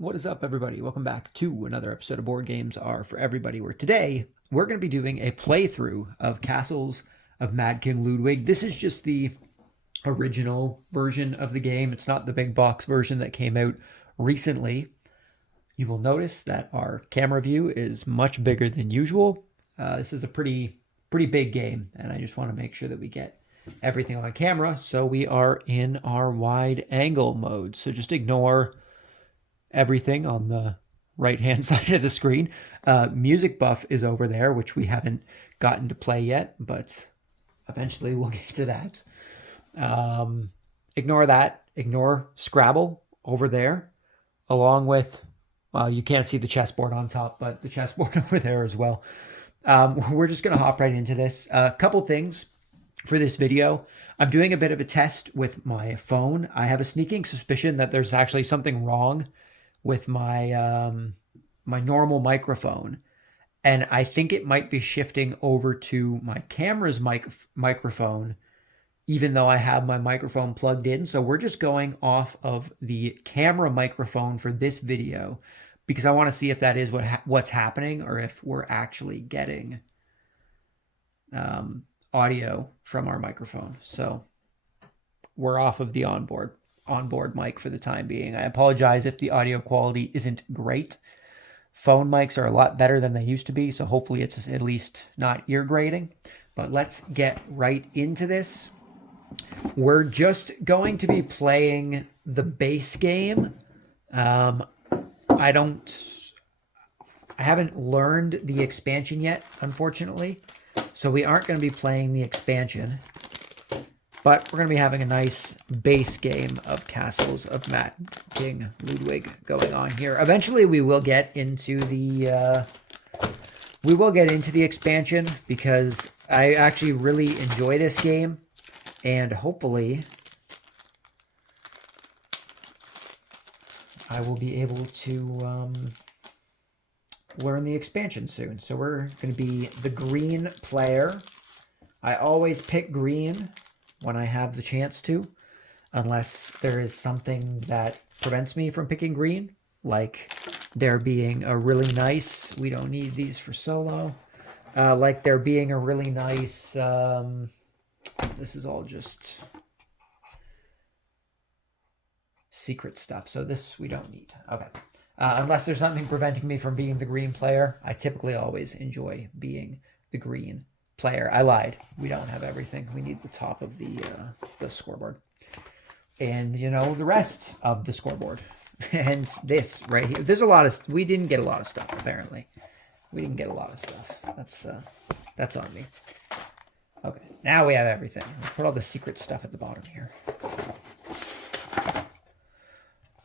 What is up, everybody? Welcome back to another episode of Board Games Are for Everybody, where today we're going to be doing a playthrough of Castles of Mad King Ludwig. This is just the original version of the game. It's not the big box version that came out recently. You will notice that our camera view is much bigger than usual. This is a pretty big game, and I just want to make sure that we get everything on camera. So we are in our wide angle mode. So just ignore everything on the right hand side of the screen. Music Buff is over there, which we haven't gotten to play yet, but eventually we'll get to that. Ignore that. Ignore Scrabble over there, along with, well, you can't see the chessboard on top, but the chessboard over there as well. We're just going to hop right into this. A couple things for this video. I'm doing a bit of a test with my phone. I have a sneaking suspicion that there's actually something wrong with my my normal microphone, and I think it might be shifting over to my camera's microphone, even though I have my microphone plugged in. So we're just going off of the camera microphone for this video because I want to see if that is what's happening, or if we're actually getting audio from our microphone. So we're off of the onboard mic for the time being. I apologize if the audio quality isn't great. Phone mics are a lot better than they used to be, so hopefully it's at least not ear grating. But let's get right into this. We're just going to be playing the base game. I haven't learned the expansion yet, unfortunately, so we aren't going to be playing the expansion. But we're going to be having a nice base game of Castles of Mad King Ludwig going on here. Eventually, we will get into the expansion, because I actually really enjoy this game, and hopefully I will be able to learn the expansion soon. So we're going to be the green player. I always pick green when I have the chance to, unless there is something that prevents me from picking green, like there being a really nice, we don't need these for solo, like there being a really nice, this is all just secret stuff, so this we don't need. Okay. Unless there's something preventing me from being the green player, I typically always enjoy being the green player. I lied. We don't have everything. We need the top of the scoreboard, and the rest of the scoreboard, and this right here. There's a lot of. We didn't get a lot of stuff. Apparently, we didn't get a lot of stuff. That's on me. Okay, now we have everything. We'll put all the secret stuff at the bottom here.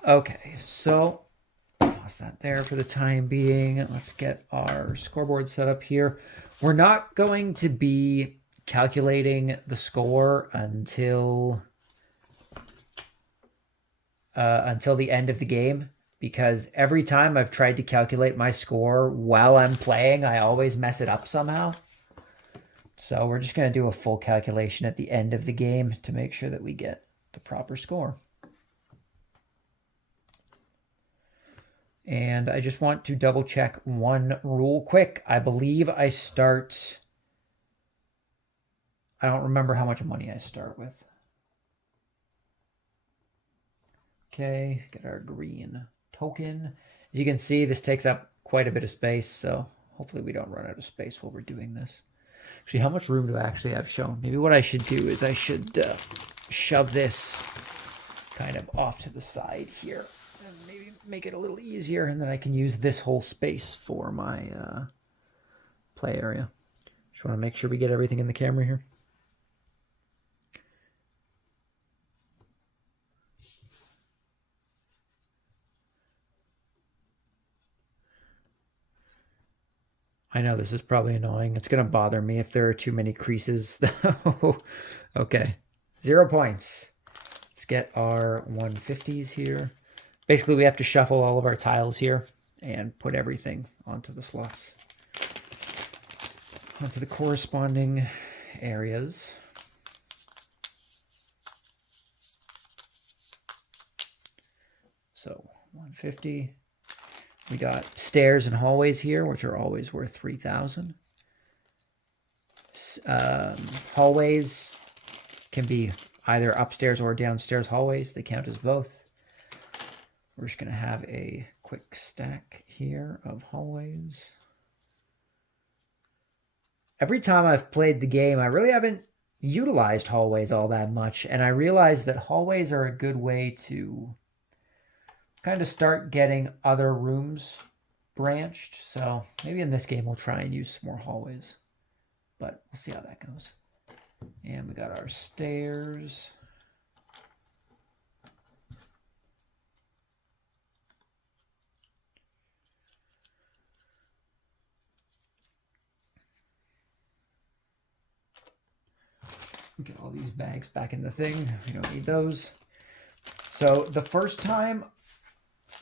Okay, so toss that there for the time being. Let's get our scoreboard set up here. We're not going to be calculating the score until the end of the game, because every time I've tried to calculate my score while I'm playing, I always mess it up somehow. So we're just going to do a full calculation at the end of the game to make sure that we get the proper score. And I just want to double check one rule quick. I believe I start, I don't remember how much money I start with. Okay, get our green token. As you can see, this takes up quite a bit of space, so hopefully we don't run out of space while we're doing this. Actually, how much room do I actually have shown? Maybe what I should do is I should shove this kind of off to the side here, and maybe make it a little easier, and then I can use this whole space for my play area. Just want to make sure we get everything in the camera here. I know this is probably annoying. It's going to bother me if there are too many creases. Okay, 0 points. Let's get our 150s here. Basically, we have to shuffle all of our tiles here and put everything onto the slots, onto the corresponding areas. So 150, We got stairs and hallways here, which are always worth 3,000. Hallways can be either upstairs or downstairs hallways. They count as both. We're just going to have a quick stack here of hallways. Every time I've played the game, I really haven't utilized hallways all that much, and I realized that hallways are a good way to kind of start getting other rooms branched. So maybe in this game we'll try and use some more hallways, but we'll see how that goes. And we got our stairs. Get all these bags back in the thing. We don't need those. So the first time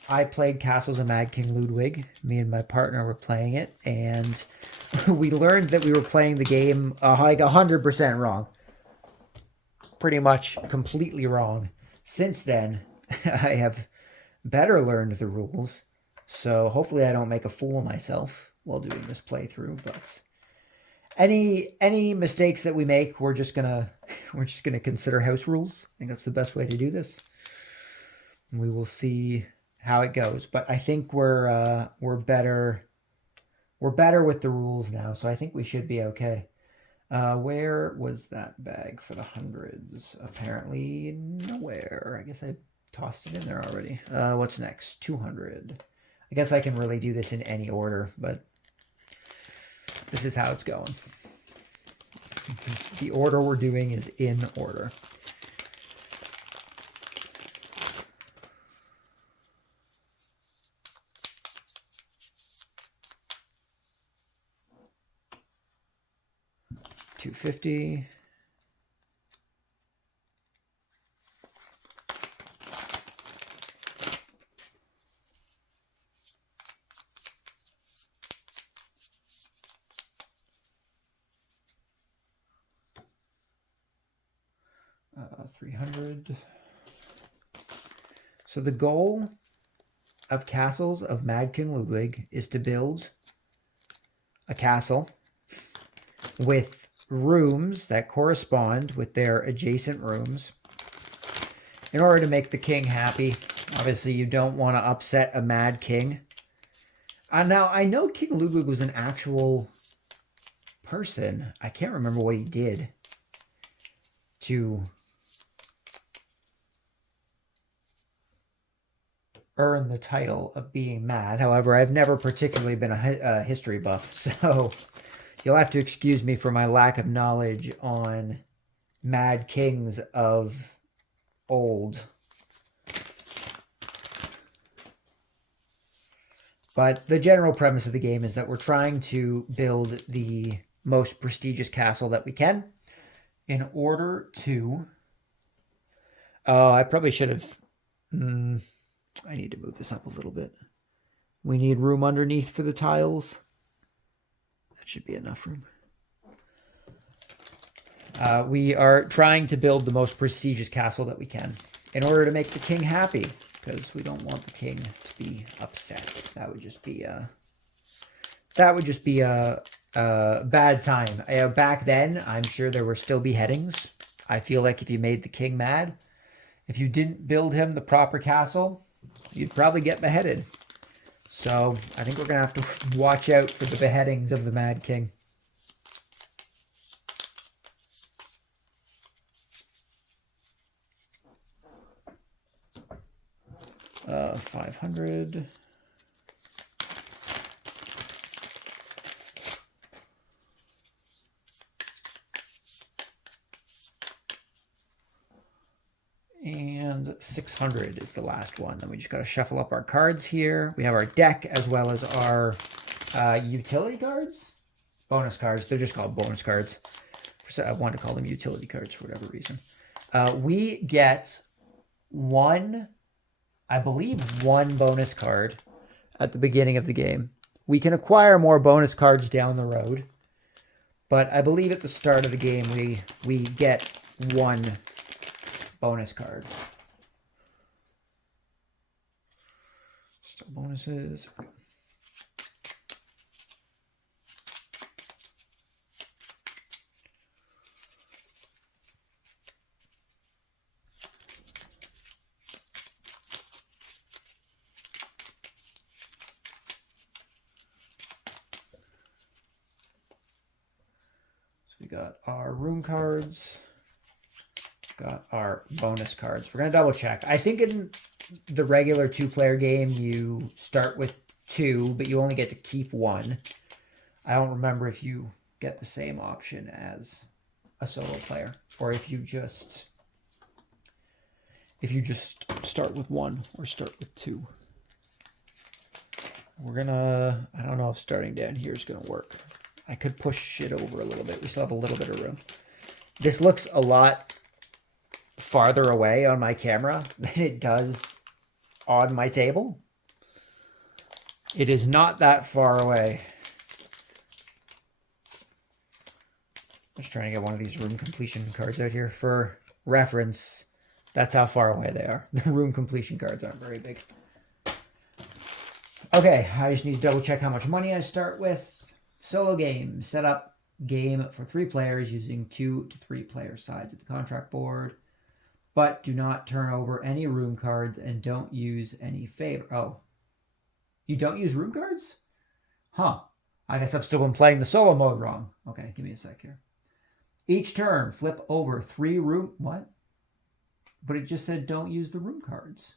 I played Castles of Mad King Ludwig, me and my partner were playing it, and we learned that we were playing the game like 100% wrong. Pretty much completely wrong. Since then, I have better learned the rules, so hopefully I don't make a fool of myself while doing this playthrough. But any mistakes that we make, we're just gonna consider house rules. I think that's the best way to do this. We will see how it goes, but I think we're better with the rules now, so I think we should be okay. Where was that bag for the hundreds? Apparently nowhere. I guess I tossed it in there already. What's next? 200. I guess I can really do this in any order, but this is how it's going. The order we're doing is in order. $250. $300. So the goal of Castles of Mad King Ludwig is to build a castle with rooms that correspond with their adjacent rooms in order to make the king happy. Obviously, you don't want to upset a mad king. Now, I know King Ludwig was an actual person. I can't remember what he did to earn the title of being mad. However, I've never particularly been a history buff, so you'll have to excuse me for my lack of knowledge on mad kings of old. But the general premise of the game is that we're trying to build the most prestigious castle that we can in order to... Oh, I probably should have... I need to move this up a little bit. We need room underneath for the tiles. That should be enough room. We are trying to build the most prestigious castle that we can in order to make the king happy, because we don't want the king to be upset. That would just be a bad time. Back then, I'm sure there were still beheadings. I feel like if you made the king mad, if you didn't build him the proper castle, you'd probably get beheaded. So I think we're going to have to watch out for the beheadings of the Mad King. $500. And 600 is the last one. Then we just got to shuffle up our cards here. We have our deck as well as our utility cards. Bonus cards. They're just called bonus cards. I wanted to call them utility cards for whatever reason. We get one bonus card at the beginning of the game. We can acquire more bonus cards down the road. But I believe at the start of the game we get one bonus card. Still bonuses. We got our room cards, got our bonus cards. We're going to double check. I think in the regular 2-player game, you start with 2, but you only get to keep 1. I don't remember if you get the same option as a solo player, or if you just start with 1 or start with 2. We're gonna, I don't know if starting down here is gonna work. I could push it over a little bit. We still have a little bit of room. This looks a lot farther away on my camera than it does on my table. It is not that far away. I'm just trying to get one of these room completion cards out here for reference. That's how far away they are. The room completion cards aren't very big. Okay, I just need to double check how much money I start with. Solo game. Set up game for 3 players using 2 to 3 player sides of the contract board. But do not turn over any room cards and don't use any favor. Oh. You don't use room cards? Huh. I guess I've still been playing the solo mode wrong. Okay, give me a sec here. Each turn, flip over 3 room... What? But it just said don't use the room cards.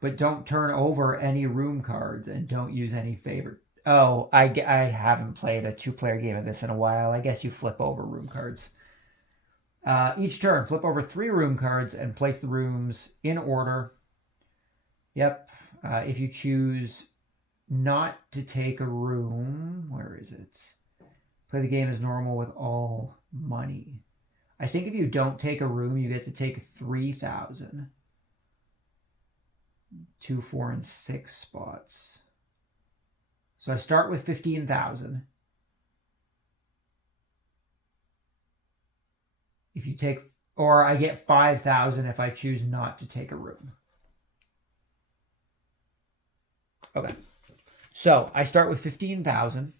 But don't turn over any room cards and don't use any favor. Oh, I haven't played a 2-player game of this in a while. I guess you flip over room cards. Each turn, flip over 3 room cards and place the rooms in order. Yep. If you choose not to take a room, where is it? Play the game as normal with all money. I think if you don't take a room, you get to take 3,000. 2, 4, and 6 spots. So I start with 15,000. If you take, or I get 5,000 if I choose not to take a room. Okay. So I start with 15,000.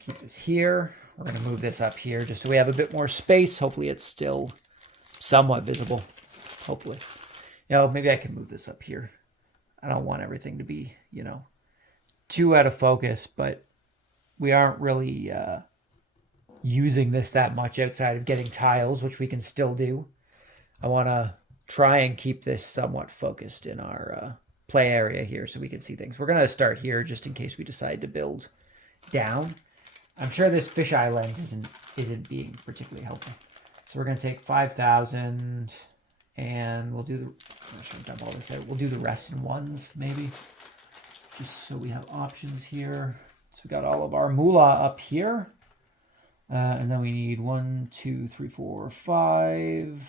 Keep this here. We're going to move this up here just so we have a bit more space. Hopefully it's still somewhat visible. Hopefully. You know, maybe I can move this up here. I don't want everything to be, you know, too out of focus, but we aren't really using this that much outside of getting tiles, which we can still do. I want to try and keep this somewhat focused in our play area here so we can see things. We're going to start here just in case we decide to build down. I'm sure this fisheye lens isn't being particularly helpful. So we're going to take 5,000 and we'll do the, I should dump all this out. We'll do the rest in ones maybe, just so we have options here. So we got all of our moolah up here. And then we need 1, 2, 3, 4, 5.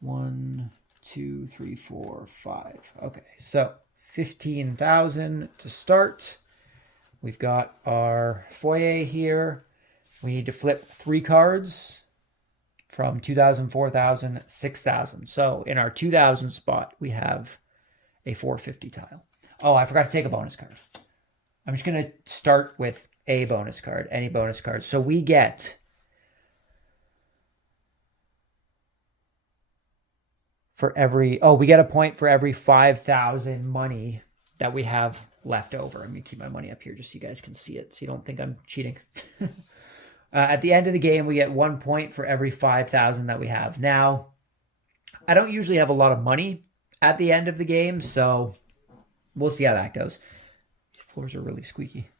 1, 2, 3, 4, 5. Okay, so 15,000 to start. We've got our foyer here. We need to flip 3 cards from 2,000, 4,000, 6,000. So in our 2,000 spot, we have a 450 tile. Oh, I forgot to take a bonus card. I'm just going to start with a bonus card, any bonus card. So we get for every, we get a point for every 5,000 money that we have left over. I'm going to keep my money up here just so you guys can see it, so you don't think I'm cheating. At the end of the game, we get 1 point for every 5,000 that we have. Now, I don't usually have a lot of money at the end of the game, so we'll see how that goes. These floors are really squeaky.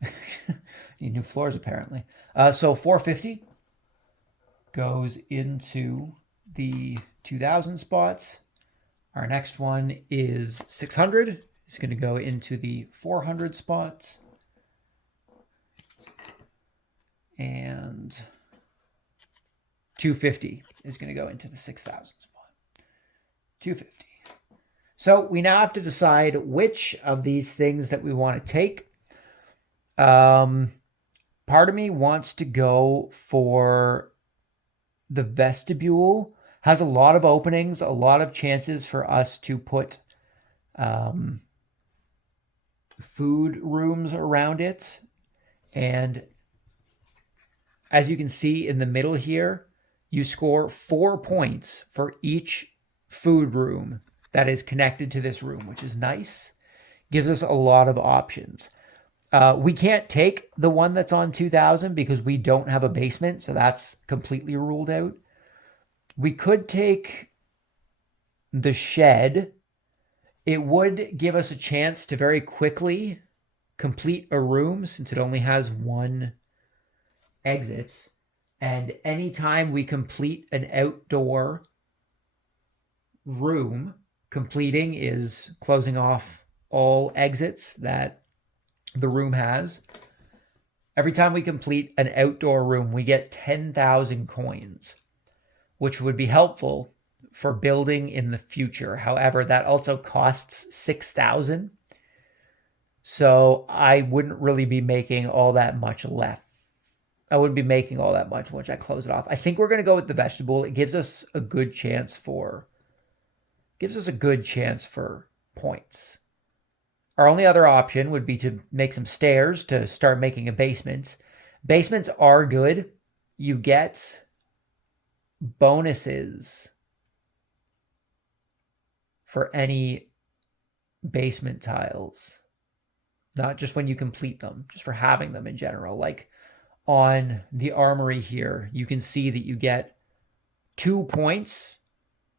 Need new floors, apparently. So 450 goes into the 2,000 spots. Our next one is 600. It's going to go into the 400 spots. And 250 is going to go into the 6,000 spot. 250. So we now have to decide which of these things that we want to take. Part of me wants to go for the vestibule. Has a lot of openings, a lot of chances for us to put um, food rooms around it. And as you can see in the middle here, you score 4 points for each food room that is connected to this room, which is nice. Gives us a lot of options. We can't take the one that's on 2000 because we don't have a basement, so that's completely ruled out. We could take the shed. It would give us a chance to very quickly complete a room since it only has 1 exit. And anytime we complete an outdoor room, completing is closing off all exits that the room has. Every time we complete an outdoor room, we get 10,000 coins, which would be helpful for building in the future. However, that also costs 6,000. So I wouldn't really be making all that much left. I wouldn't be making all that much once I close it off. I think we're going to go with the vegetable. It gives us a good chance for points. Our only other option would be to make some stairs to start making a basement. Basements are good. You get bonuses for any basement tiles. Not just when you complete them, just for having them in general. Like on the armory here, you can see that you get 2 points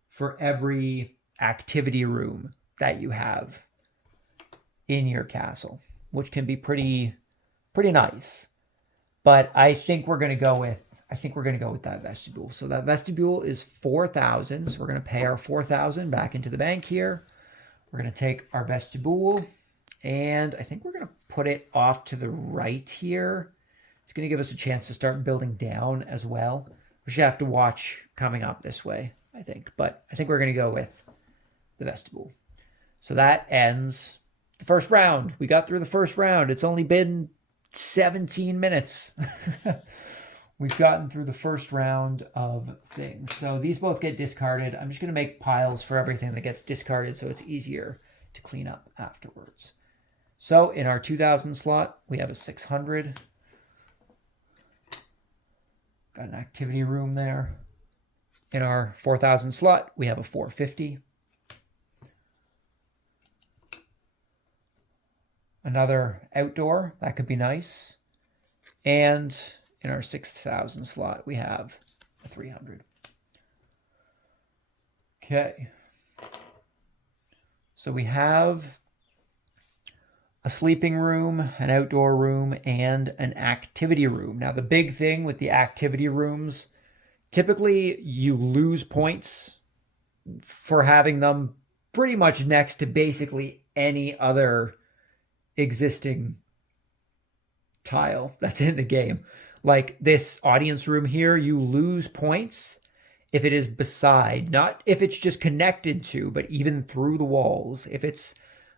for every activity room that you have in your castle, which can be pretty nice. But I think we're going to go with that vestibule. So that vestibule is 4,000. So we're going to pay our 4,000 back into the bank here. We're going to take our vestibule, and I think we're going to put it off to the right here. It's going to give us a chance to start building down as well. We should have to watch coming up this way, I think. But I think we're going to go with the vestibule. So that ends the first round. We got through the first round. It's only been 17 minutes. We've gotten through the first round of things. So these both get discarded. I'm just going to make piles for everything that gets discarded so it's easier to clean up afterwards. So in our 2000 slot, we have a 600. Got an activity room there. In our 4,000 slot, we have a 450. Another outdoor, that could be nice. And in our 6,000 slot, we have a 300. Okay. So we have a sleeping room, an outdoor room, and an activity room. Now, the big thing with the activity rooms, typically you lose points for having them pretty much next to basically any other existing tile that's in the game. Like this audience room here, you lose points if it is beside, not if it's just connected to, but even through the walls. If it's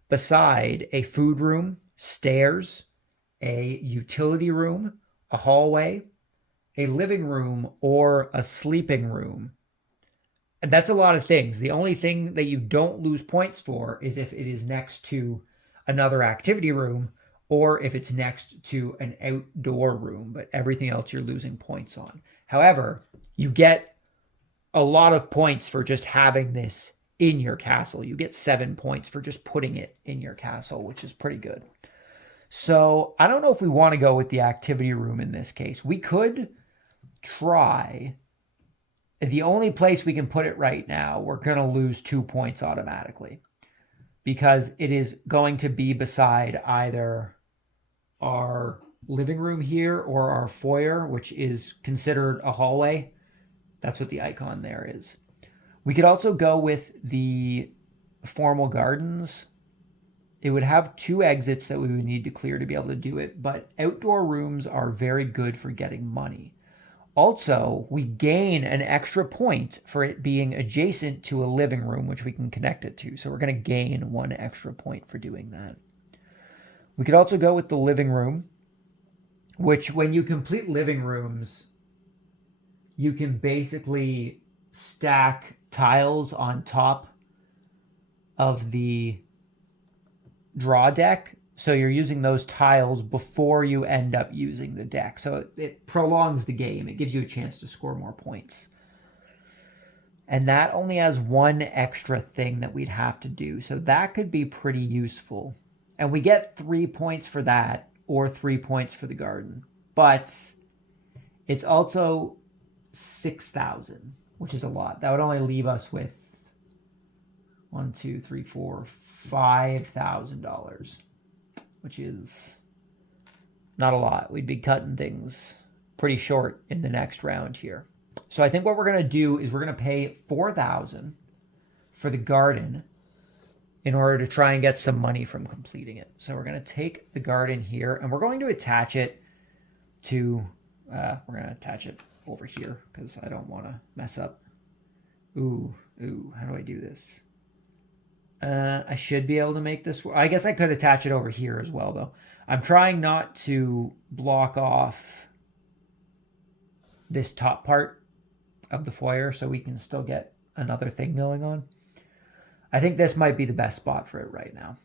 beside a food room, stairs, a utility room, a hallway, a living room, or a sleeping room. And that's a lot of things. The only thing that you don't lose points for is if it is next to another activity room or if it's next to an outdoor room, but everything else you're losing points on. However, you get a lot of points for just having this in your castle. You get 7 points for just putting it in your castle, which is pretty good. So I don't know if we want to go with the activity room in this case. We could try. The only place we can put it right now, we're going to lose 2 points automatically because it is going to be beside either our living room here or our foyer, which is considered a hallway. That's what the icon there is. We could also go with the formal gardens. It would have 2 exits that we would need to clear to be able to do it, but outdoor rooms are very good for getting money. Also, we gain an extra point for it being adjacent to a living room, which we can connect it to. So we're going to gain 1 extra point for doing that. We could also go with the living room, which when you complete living rooms, you can basically stack tiles on top of the draw deck. So you're using those tiles before you end up using the deck. So it prolongs the game. It gives you a chance to score more points. And that only has one extra thing that we'd have to do. So that could be pretty useful. And we get 3 points for that or 3 points for the garden. But it's also 6,000, which is a lot. That would only leave us with $5,000, which is not a lot. We'd be cutting things pretty short in the next round here. So I think what we're going to do is we're going to pay 4,000 for the garden in order to try and get some money from completing it. So we're going to take the garden here and we're going to attach it to, we're going to attach it over here because I don't want to mess up. Ooh, how do I do this? I should be able to make this work. I guess I could attach it over here as well, though. I'm trying not to block off this top part of the foyer so we can still get another thing going on. I think this might be the best spot for it right now.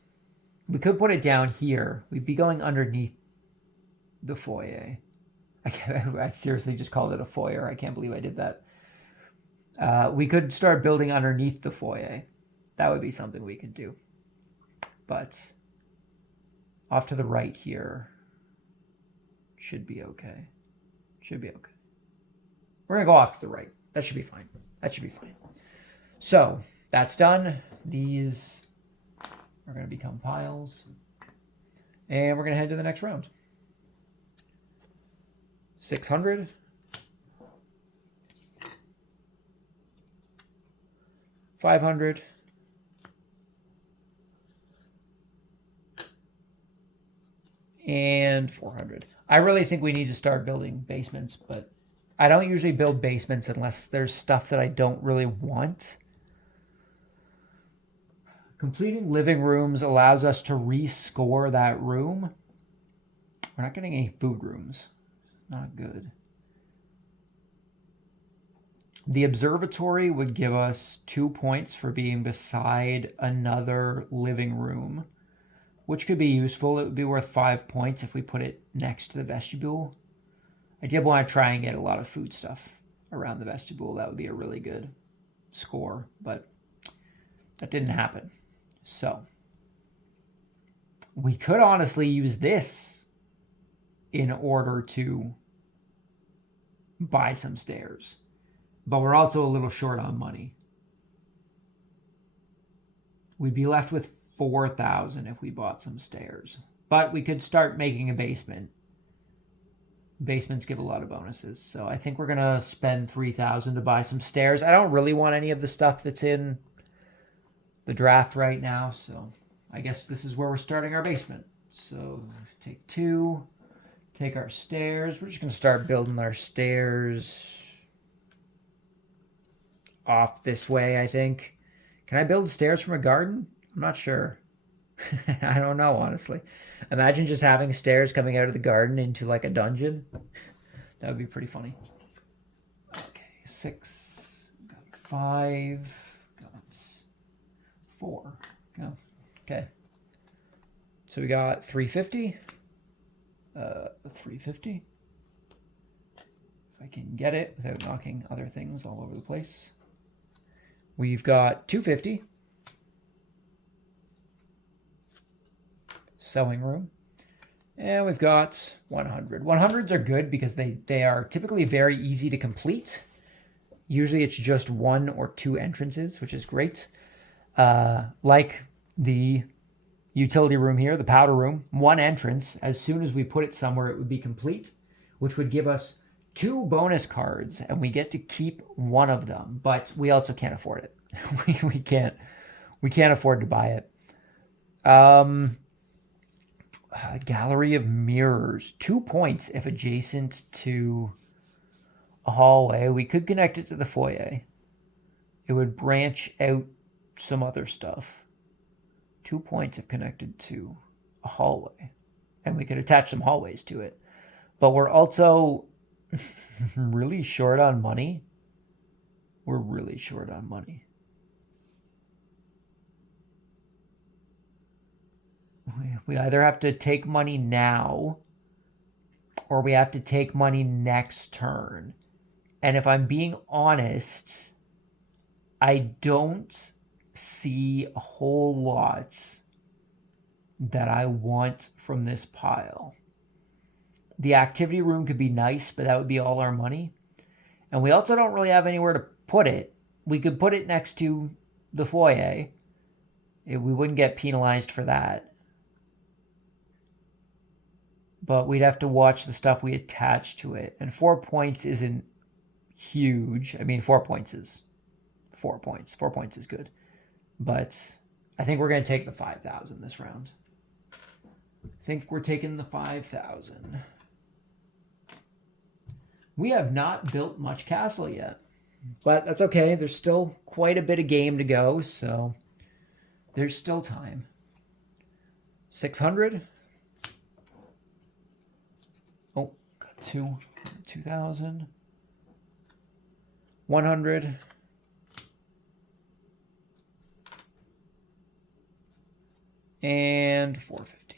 We could put it down here. We'd be going underneath the foyer. I seriously just called it a foyer. I can't believe I did that. We could start building underneath the foyer. That would be something we could do. But off to the right here should be okay. Should be okay. We're going to go off to the right. That should be fine. That should be fine. So that's done. These are going to become piles. And we're going to head to the next round. 600. 500. And 400. I really think we need to start building basements, but I don't usually build basements unless there's stuff that I don't really want. Completing living rooms allows us to rescore that room. We're not getting any food rooms. Not good. The observatory would give us 2 points for being beside another living room, which could be useful. It would be worth 5 points if we put it next to the vestibule. I did want to try and get a lot of food stuff around the vestibule. That would be a really good score, but that didn't happen. So we could honestly use this in order to buy some stairs, but we're also a little short on money. We'd be left with 4,000 if we bought some stairs, but we could start making a basement. Basements give a lot of bonuses, so I think we're gonna spend 3,000 to buy some stairs. I don't really want any of the stuff that's in the draft right now, so I guess this is where we're starting our basement. So take 2, take our stairs. We're just gonna start building our stairs off this way, I think. Can I build stairs from a garden? I'm not sure. I don't know, honestly. Imagine just having stairs coming out of the garden into like a dungeon. That would be pretty funny. Okay, 6, got 5, got 4. Go. Okay. So we got 350. 350. If I can get it without knocking other things all over the place. We've got 250. Sewing room. And we've got 100. 100s are good because they are typically very easy to complete. Usually it's just 1 or 2 entrances, which is great. Like the utility room here, the powder room, 1 entrance. As soon as we put it somewhere, it would be complete, which would give us 2 bonus cards, and we get to keep 1 of them, but we also can't afford it. we can't afford to buy it. Gallery of mirrors, 2 points if adjacent to a hallway. We could connect it to the foyer. It would branch out some other stuff. 2 points if connected to a hallway. And we could attach some hallways to it. But we're also really short on money. We're really short on money. We either have to take money now or we have to take money next turn. And if I'm being honest, I don't see a whole lot that I want from this pile. The activity room could be nice, but that would be all our money. And we also don't really have anywhere to put it. We could put it next to the foyer. We wouldn't get penalized for that. But we'd have to watch the stuff we attach to it. And 4 points isn't huge. I mean, 4 points is 4 points. 4 points is good. But I think we're going to take the 5,000 this round. I think we're taking the 5,000. We have not built much castle yet. But that's okay. There's still quite a bit of game to go, so there's still time. 600. Oh, got 2,000. 100. And 450.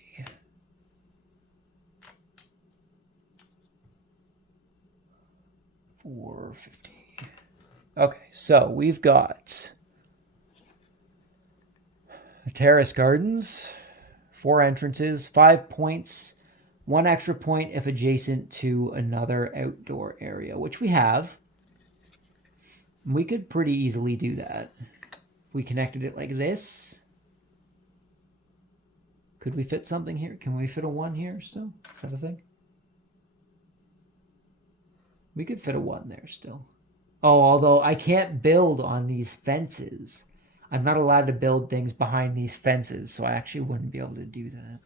450. Okay, so we've got the terrace gardens, 4 entrances, 5 points, 1 extra point if adjacent to another outdoor area, which we have. We could pretty easily do that. We connected it like this. Could we fit something here? Can we fit a 1 here still? Is that a thing? We could fit a 1 there still. Oh, although I can't build on these fences. I'm not allowed to build things behind these fences, so I actually wouldn't be able to do that.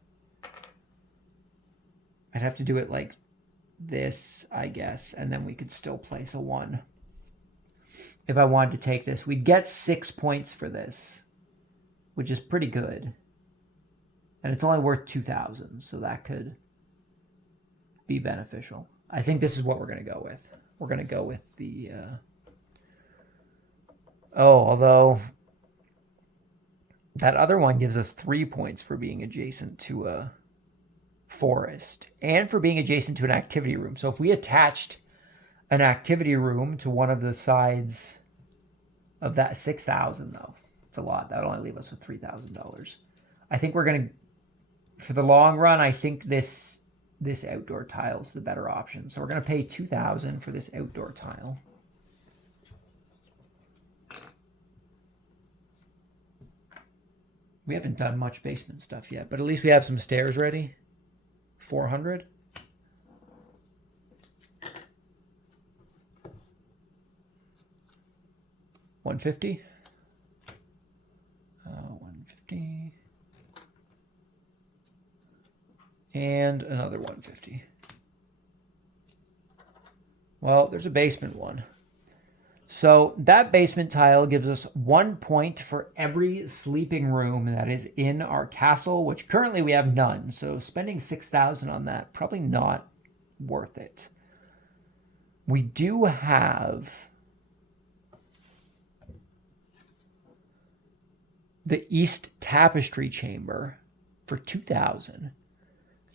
I'd have to do it like this, I guess, and then we could still place a 1. If I wanted to take this, we'd get 6 points for this, which is pretty good. And it's only worth 2,000, so that could be beneficial. I think this is what we're going to go with. We're going to go with the... although that other one gives us 3 points for being adjacent to a forest and for being adjacent to an activity room. So if we attached an activity room to one of the sides of that 6,000, though, it's a lot. That would only leave us with $3,000. I think we're going to, for the long run, I think this outdoor tile is the better option. So we're going to pay $2,000 for this outdoor tile. We haven't done much basement stuff yet, but at least we have some stairs ready. 400. $150. 150. And another 150. Well, there's a basement one. So that basement tile gives us 1 point for every sleeping room that is in our castle, which currently we have none. So spending 6,000 on that, probably not worth it. We do have the East Tapestry Chamber for 2,000.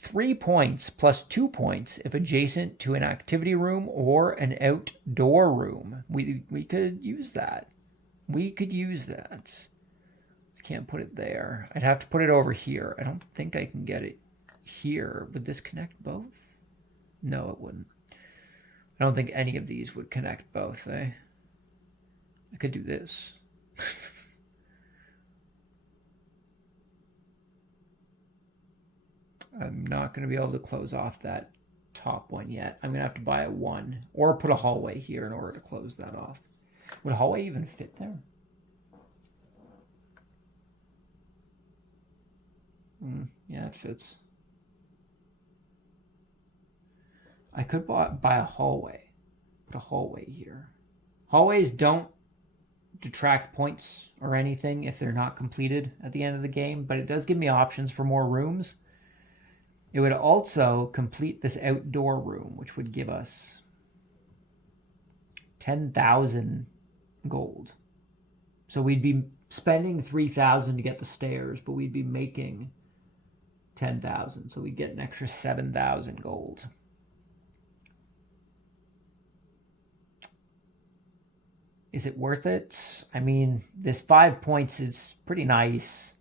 3 points plus 2 points if adjacent to an activity room or an outdoor room. We could use that. We could use that. I can't put it there. I'd have to put it over here. I don't think I can get it here. Would this connect both? No, it wouldn't. I don't think any of these would connect both, eh? I could do this. I'm not going to be able to close off that top one yet. I'm going to have to buy a 1 or put a hallway here in order to close that off. Would a hallway even fit there? Yeah, it fits. I could buy a hallway. Put a hallway here. Hallways don't detract points or anything if they're not completed at the end of the game, but it does give me options for more rooms. It would also complete this outdoor room, which would give us 10,000 gold. So we'd be spending 3,000 to get the stairs, but we'd be making 10,000. So we get an extra 7,000 gold. Is it worth it? I mean, this 5 points is pretty nice.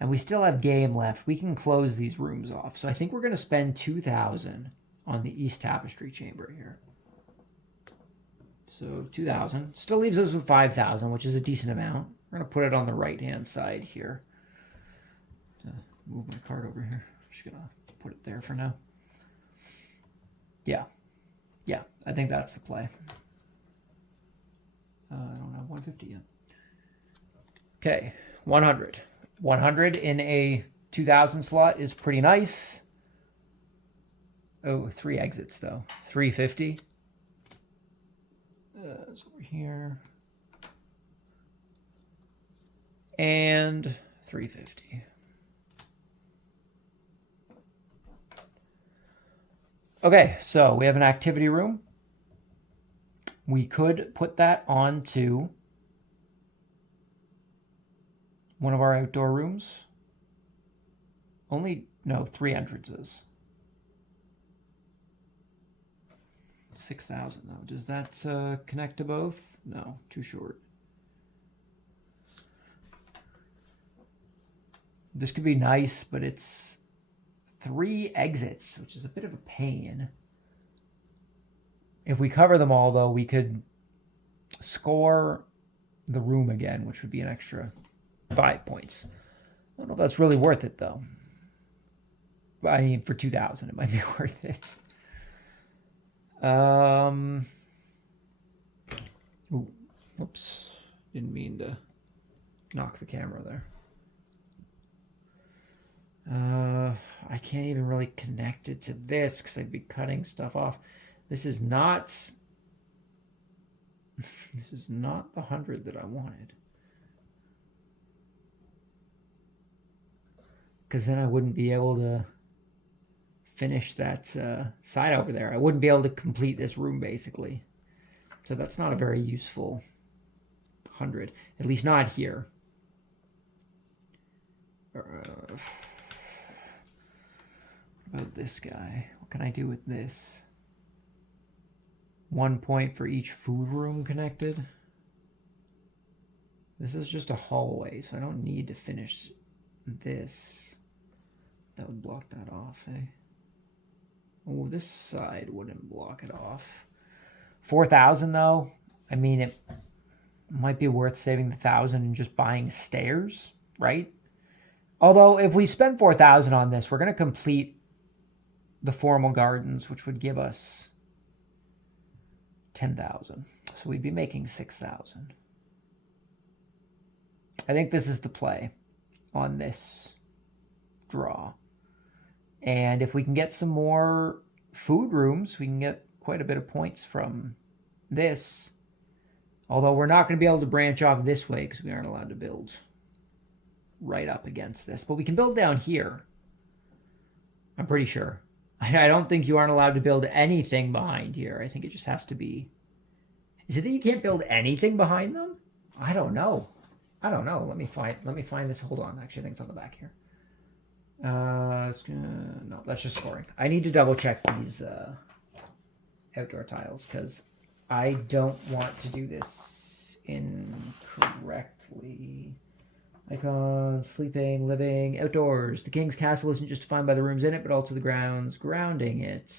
And we still have game left. We can close these rooms off. So I think we're going to spend 2,000 on the East Tapestry Chamber here. So 2,000. Still leaves us with 5,000, which is a decent amount. We're going to put it on the right-hand side here. Move my card over here. I'm just going to put it there for now. Yeah. Yeah, I think that's the play. I don't have 150 yet. Okay, 100. 100 in a 2,000 slot is pretty nice. Oh, 3 exits, though. 350. It's over here. And 350. Okay, so we have an activity room. We could put that onto one of our outdoor rooms. No, 3 entrances. 6,000 though. Does that connect to both? No, too short. This could be nice, but it's 3 exits, which is a bit of a pain. If we cover them all, though, we could score the room again, which would be an extra 5 points. I don't know if that's really worth it, though. But I mean, for 2,000, it might be worth it. Ooh, whoops. Didn't mean to knock the camera there. I can't even really connect it to this because I'd be cutting stuff off. This is not the 100 that I wanted. Because then I wouldn't be able to finish that side over there. I wouldn't be able to complete this room, basically. So that's not a very useful 100. At least not here. What about this guy? What can I do with this? 1 point for each food room connected. This is just a hallway, so I don't need to finish this. That would block that off, eh? Oh, this side wouldn't block it off. 4,000 though. I mean, it might be worth saving the 1,000 and just buying stairs, right? Although if we spend 4,000 on this, we're going to complete the formal gardens, which would give us 10,000. So we'd be making 6,000. I think this is the play on this draw. And if we can get some more food rooms, we can get quite a bit of points from this. Although we're not going to be able to branch off this way because we aren't allowed to build right up against this. But we can build down here. I'm pretty sure. I don't think you aren't allowed to build anything behind here. I think it just has to be... Is it that you can't build anything behind them? I don't know. Let me find this. Hold on. Actually, I think it's on the back here. No, that's just scoring. I need to double check these outdoor tiles because I don't want to do this incorrectly. Icon, sleeping, living, outdoors. The king's castle isn't just defined by the rooms in it, but also the grounds surrounding it.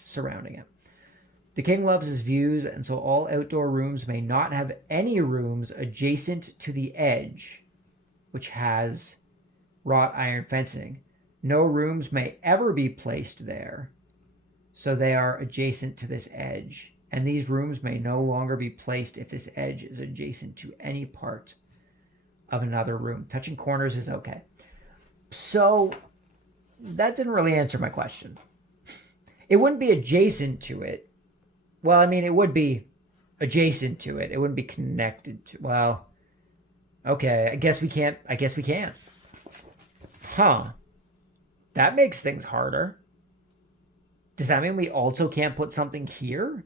The king loves his views, and so all outdoor rooms may not have any rooms adjacent to the edge, which has wrought iron fencing. No rooms may ever be placed there, so they are adjacent to this edge. And these rooms may no longer be placed if this edge is adjacent to any part of another room. Touching corners is okay. So that didn't really answer my question. It wouldn't be adjacent to it. Well, I mean, it would be adjacent to it. It wouldn't be connected to... Well, okay, I guess we can't. Huh. That makes things harder. Does that mean we also can't put something here?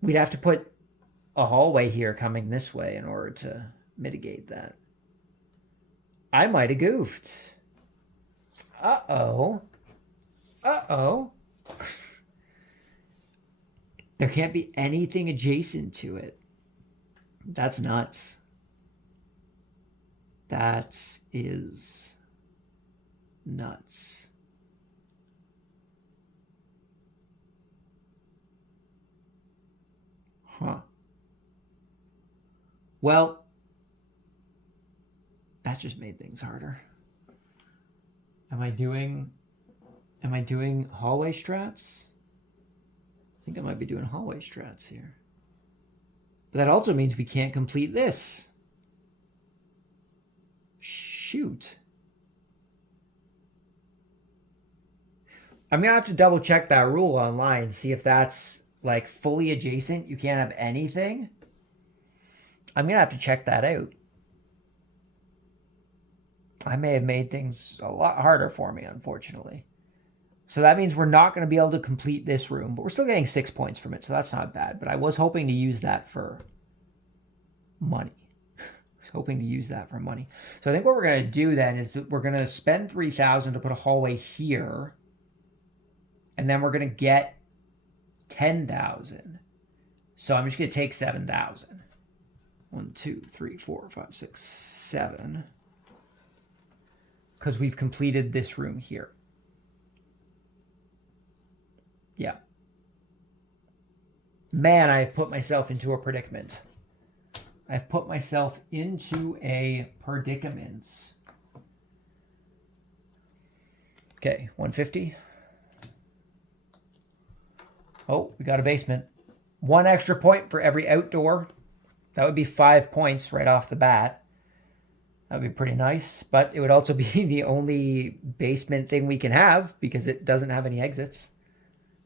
We'd have to put a hallway here coming this way in order to mitigate that. I might have goofed. Uh-oh. Uh-oh. There can't be anything adjacent to it. That's nuts. That is nuts. Huh. Well, that just made things harder. Am I doing hallway strats? I think I might be doing hallway strats here. But that also means we can't complete this. Shoot. I'm going to have to double check that rule online, see if that's like fully adjacent. You can't have anything. I'm going to have to check that out. I may have made things a lot harder for me, unfortunately. So that means we're not going to be able to complete this room, but we're still getting 6 points from it, so that's not bad. But I was hoping to use that for money. I was hoping to use that for money. So I think what we're going to do then is we're going to spend 3,000 to put a hallway here, and then we're going to get 10,000. So I'm just going to take 7,000. 1, 2, 3, 4, 5, 6, 7. Because we've completed this room here. Yeah. Man, I've put myself into a predicament. I've put myself into a predicament. Okay, 150. Oh, we got a basement. 1 extra point for every outdoor. That would be 5 points right off the bat. That would be pretty nice. But it would also be the only basement thing we can have because it doesn't have any exits.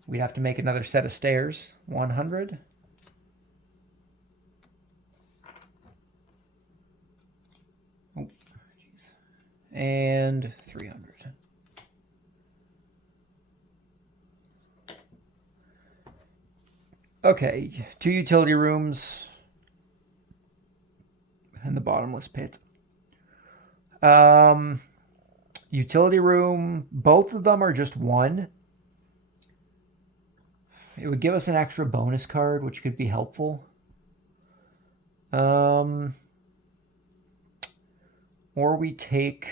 We'd have to make another set of stairs. 100. Oh, jeez. And 300. Okay, 2 utility rooms and the bottomless pit. Utility room, both of them are just 1. It would give us an extra bonus card, which could be helpful. Or we take...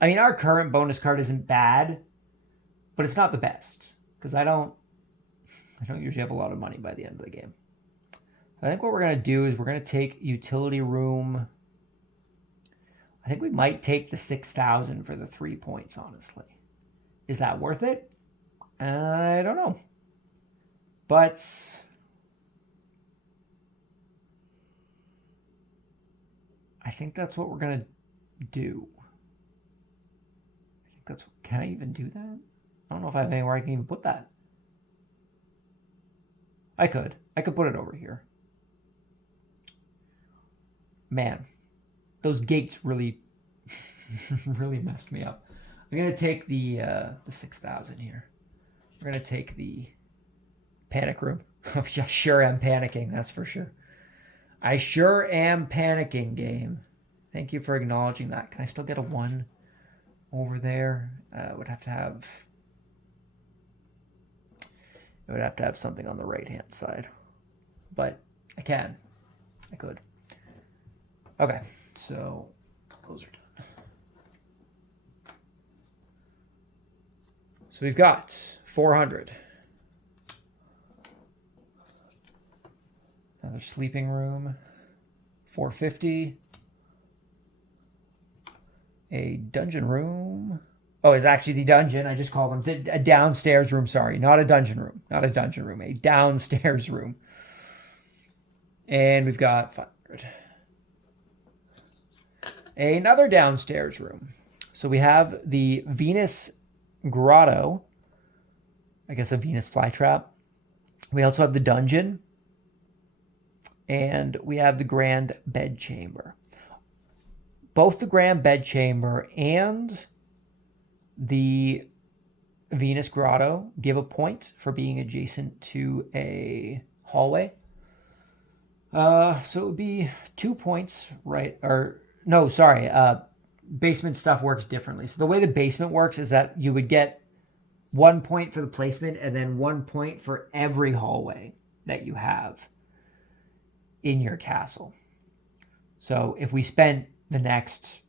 I mean, our current bonus card isn't bad, but it's not the best. Because I don't usually have a lot of money by the end of the game. I think what we're going to do is we're going to take utility room. I think we might take the 6,000 for the 3 points, honestly. Is that worth it? I don't know. But I think that's what we're going to do. I think that's... Can I even do that? I don't know if I have anywhere I can even put that. I could put it over here. Man, those gates really really messed me up. I'm going to take the 6,000 here. We're going to take the panic room. I sure am panicking, that's for sure. I sure am panicking, game. Thank you for acknowledging that. Can I still get a 1 over there? It would have to have something on the right-hand side. But I can. I could. Okay, so those are done. So we've got 400. Another sleeping room. 450. A dungeon room. Oh, it's actually the dungeon. I just called them a downstairs room. Sorry, not a dungeon room. Not a dungeon room. A downstairs room. And we've got 500. Another downstairs room. So we have the Venus Grotto. I guess a Venus flytrap. We also have the dungeon. And we have the grand bedchamber. Both the grand bedchamber and the Venus Grotto give a point for being adjacent to a hallway. So it would be 2 points, right? Or no, sorry. basement stuff works differently. So the way the basement works is that you would get 1 point for the placement and then 1 point for every hallway that you have in your castle. So if we spent the next,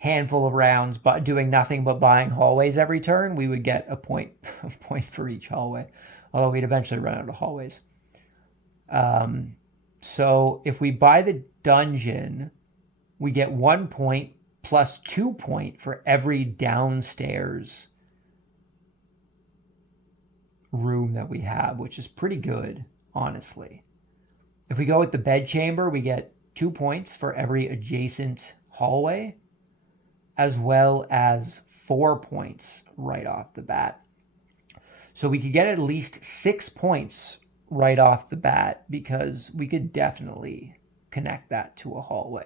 handful of rounds but doing nothing but buying hallways every turn, we would get a point for each hallway, although we'd eventually run out of hallways. So if we buy the dungeon, we get 1 point plus 2 point for every downstairs room that we have, which is pretty good, honestly. If we go with the bedchamber, we get 2 points for every adjacent hallway, as well as 4 points right off the bat. So we could get at least 6 points right off the bat because we could definitely connect that to a hallway.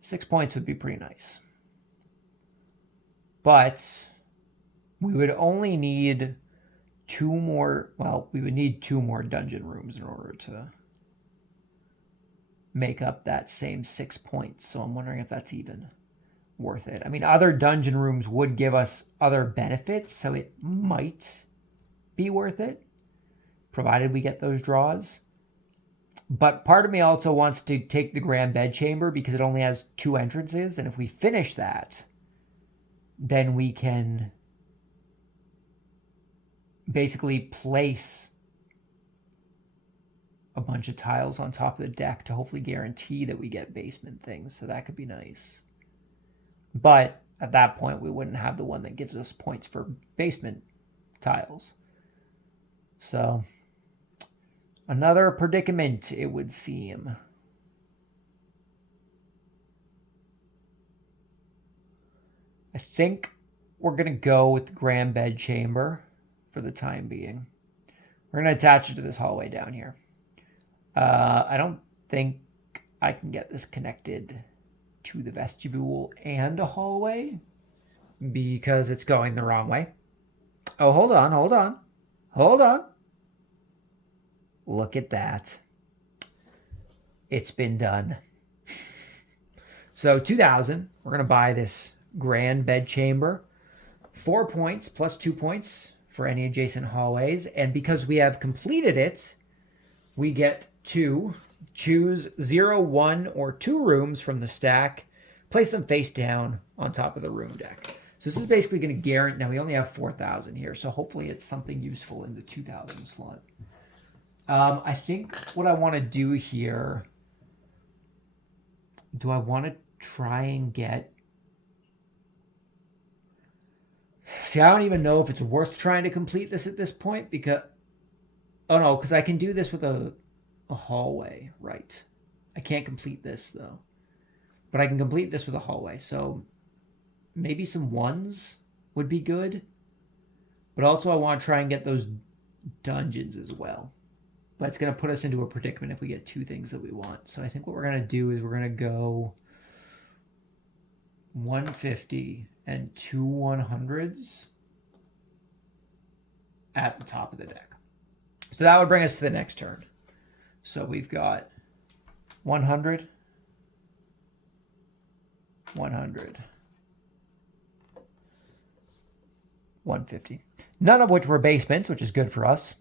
6 points would be pretty nice. But we would only need we would need 2 more dungeon rooms in order to make up that same 6 points. So I'm wondering if that's even worth it. I mean, other dungeon rooms would give us other benefits, so it might be worth it, provided we get those draws. But part of me also wants to take the grand bedchamber because it only has 2 entrances, and if we finish that, then we can basically place a bunch of tiles on top of the deck to hopefully guarantee that we get basement things. So that could be nice. But at that point, we wouldn't have the one that gives us points for basement tiles. So another predicament, it would seem. I think we're going to go with the grand bedchamber for the time being. We're going to attach it to this hallway down here. I don't think I can get this connected to the vestibule and a hallway because it's going the wrong way. Oh, hold on. Look at that. It's been done. So 2,000, we're going to buy this grand bedchamber. 4 points plus 2 points for any adjacent hallways. And because we have completed it, we get to choose 0, 1, or 2 rooms from the stack, place them face down on top of the room deck. So this is basically going to guarantee, now we only have 4,000 here, so hopefully it's something useful in the 2,000 slot. I think what I want to do here, do I want to try and get, see, I don't even know if it's worth trying to complete this at this point because, oh no, because I can do this with a hallway, right? I can't complete this though, but I can complete this with a hallway. So maybe some 1s would be good, but also I want to try and get those dungeons as well. But it's going to put us into a predicament if we get 2 things that we want. So I think what we're going to do is we're going to go 150 and 2 100s at the top of the deck. So that would bring us to the next turn. So we've got 100, 100, 150. None of which were basements, which is good for us.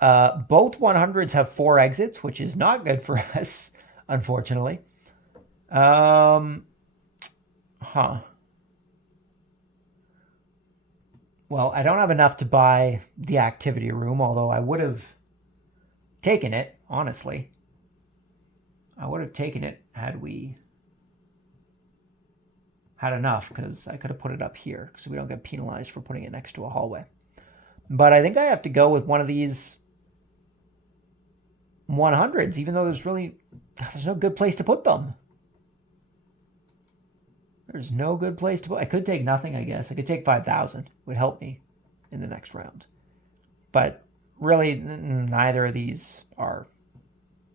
Both 100s have 4 exits, which is not good for us, unfortunately. Well, I don't have enough to buy the activity room, although I would have taken it, honestly. I would have taken it had we had enough, because I could have put it up here, so we don't get penalized for putting it next to a hallway. But I think I have to go with one of these 100s, even though there's no good place to put them. There's no good place to put. I could take nothing, I guess. I could take 5,000. It would help me in the next round. But really, neither of these are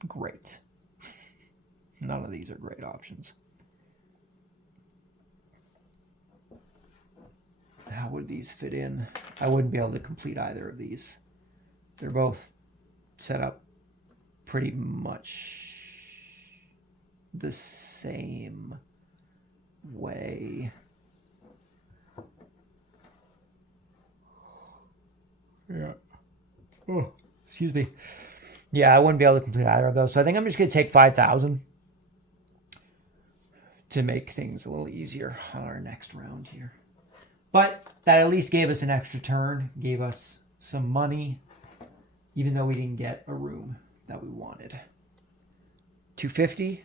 great. None of these are great options. How would these fit in? I wouldn't be able to complete either of these. They're both set up pretty much the same way. Yeah. Oh, excuse me. Yeah, I wouldn't be able to complete either of those. So I think I'm just going to take 5,000 to make things a little easier on our next round here. But that at least gave us an extra turn, gave us some money, even though we didn't get a room that we wanted. 250.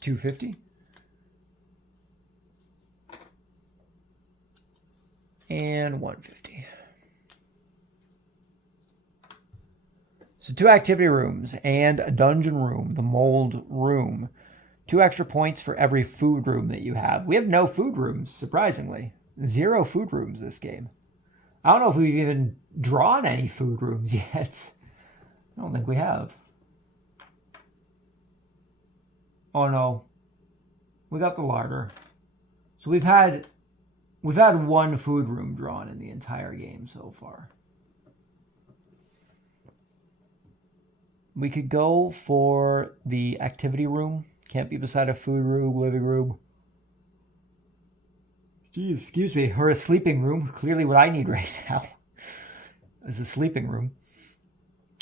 $250. And 150. So 2 activity rooms and a dungeon room, the mold room. 2 extra points for every food room that you have. We have no food rooms, surprisingly. 0 food rooms this game. I don't know if we've even drawn any food rooms yet. I don't think we have. Oh no. We got the larder. So we've had 1 food room drawn in the entire game so far. We could go for the activity room. Can't be beside a food room, living room. Geez, excuse me. Or a sleeping room. Clearly what I need right now is a sleeping room.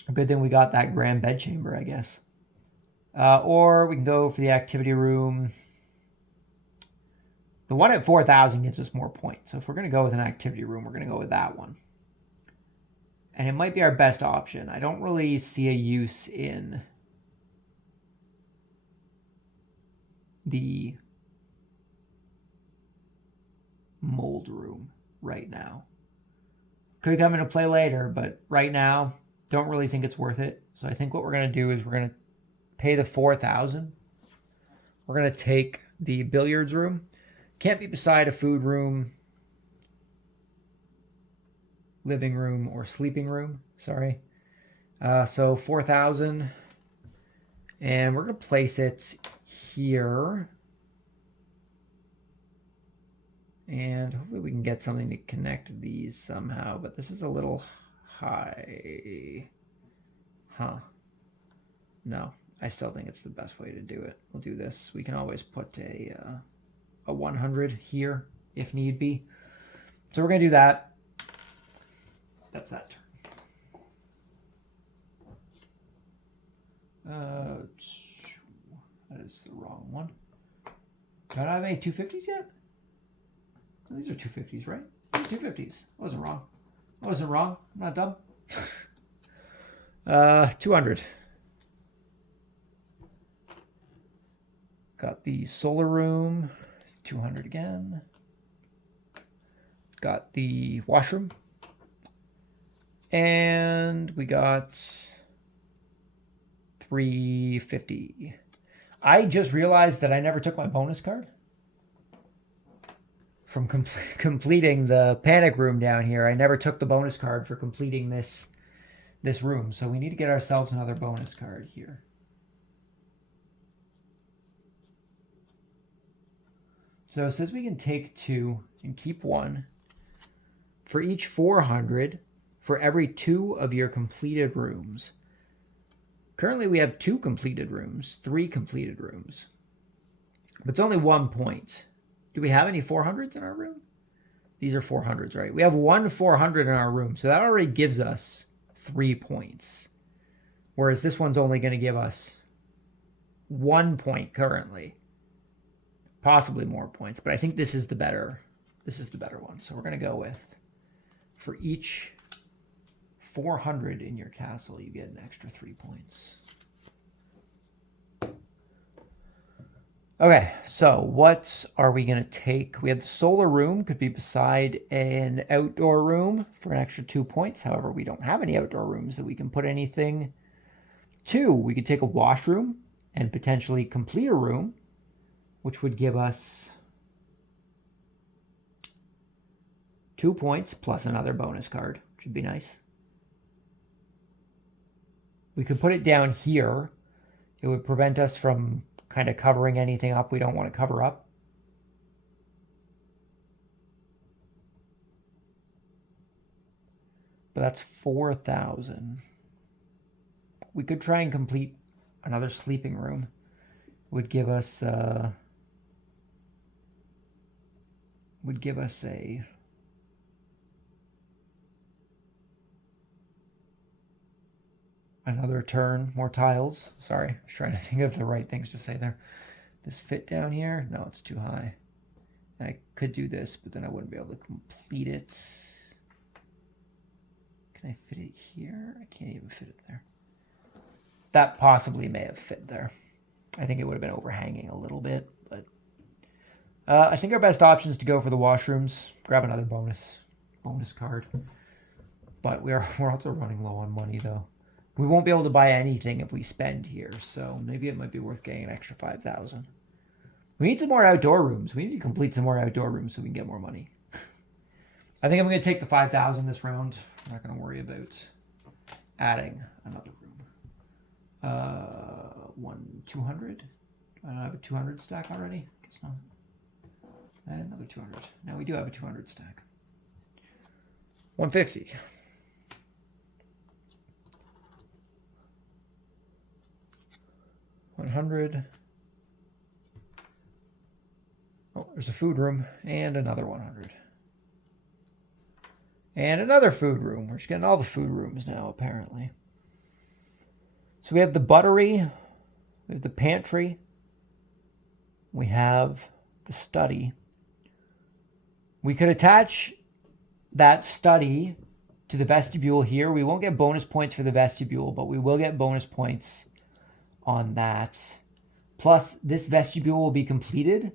A good thing we got that grand bedchamber, I guess. Or we can go for the activity room. The one at 4,000 gives us more points. So if we're going to go with an activity room, we're going to go with that one. And it might be our best option. I don't really see a use in the mold room right now. Could come into play later, but right now, don't really think it's worth it. So I think what we're going to do is we're going to pay the 4,000. We're going to take the billiards room. Can't be beside a food room, living room, or sleeping room. Sorry. So 4,000. And we're going to place it here. And hopefully we can get something to connect these somehow. But this is a little high. Huh. No, I still think it's the best way to do it. We'll do this. We can always put a 100 here if need be. So we're going to do that. That's that turn. That is the wrong one. Do I not have any 250s yet? No, these are 250s, right? 250s. I wasn't wrong. I'm not dumb. 200. Got the solar room. 200 again. Got the washroom. And we got 350. I just realized that I never took my bonus card from completing the panic room down here. I never took the bonus card for completing this room. So we need to get ourselves another bonus card here. So it says we can take 2 and keep 1. For each 400, for every 2 of your completed rooms. Currently we have 2 completed rooms, 3 completed rooms. But it's only 1 point. Do we have any 400s in our room? These are 400s, right? We have 1 400 in our room, so that already gives us 3 points. Whereas this one's only going to give us 1 point currently. Possibly more points, but I think this is the better one. So we're going to go with, for each 400 in your castle, you get an extra 3 points. Okay, so what are we going to take? We have the solar room, could be beside an outdoor room for an extra 2 points. However, we don't have any outdoor rooms that we can put anything to. We could take a washroom and potentially complete a room, which would give us 2 points plus another bonus card, which would be nice. We could put it down here. It would prevent us from kind of covering anything up we don't want to cover up. But that's 4,000. We could try and complete another sleeping room. Would give us a another turn, more tiles. Sorry, I was trying to think of the right things to say there. This fit down here? No, it's too high. I could do this, but then I wouldn't be able to complete it. Can I fit it here? I can't even fit it there. That possibly may have fit there. I think it would have been overhanging a little bit, but I think our best option is to go for the washrooms. Grab another bonus card. But we're also running low on money though. We won't be able to buy anything if we spend here, so maybe it might be worth getting an extra 5,000. We need some more outdoor rooms. We need to complete some more outdoor rooms so we can get more money. I think I'm going to take the 5,000 this round. I'm not going to worry about adding another room. 200? I don't have a 200 stack already? Guess not. And another 200. Now we do have a 200 stack. 150. $100. Oh, there's a food room and another 100. And another food room. We're just getting all the food rooms now, apparently. So we have the buttery, we have the pantry, we have the study. We could attach that study to the vestibule here. We won't get bonus points for the vestibule, but we will get bonus points on that. Plus, this vestibule will be completed.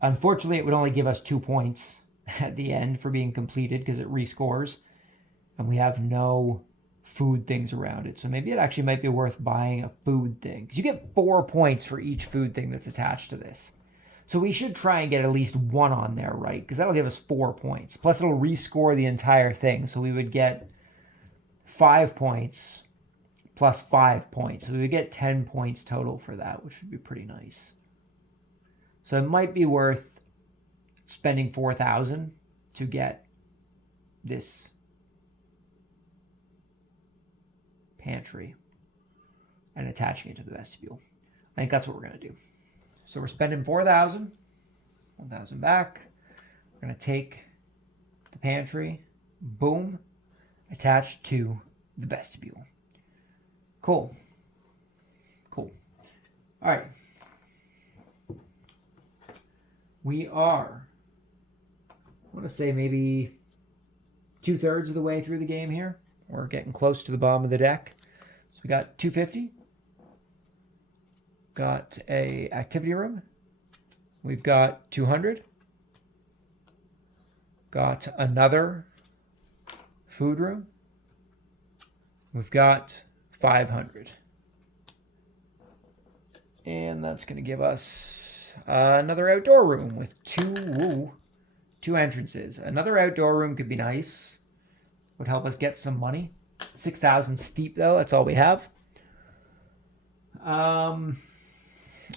Unfortunately, it would only give us 2 points at the end for being completed because it rescores. And we have no food things around it. So maybe it actually might be worth buying a food thing. Because you get 4 points for each food thing that's attached to this. So we should try and get at least 1 on there, right? Because that'll give us 4 points. Plus it'll rescore the entire thing. So we would get 5 points plus 5 points. So we would get 10 points total for that, which would be pretty nice. So it might be worth spending 4,000 to get this pantry and attaching it to the vestibule. I think that's what we're going to do. So we're spending 4,000, 1,000 back. We're going to take the pantry, boom, attached to the vestibule. Cool. All right. We are, I want to say maybe 2/3 of the way through the game here. We're getting close to the bottom of the deck. So we got 250. Got a activity room. We've got 200. Got another food room. We've got 500. And that's going to give us another outdoor room with two entrances. Another outdoor room could be nice. Would help us get some money. 6,000 steep though, that's all we have.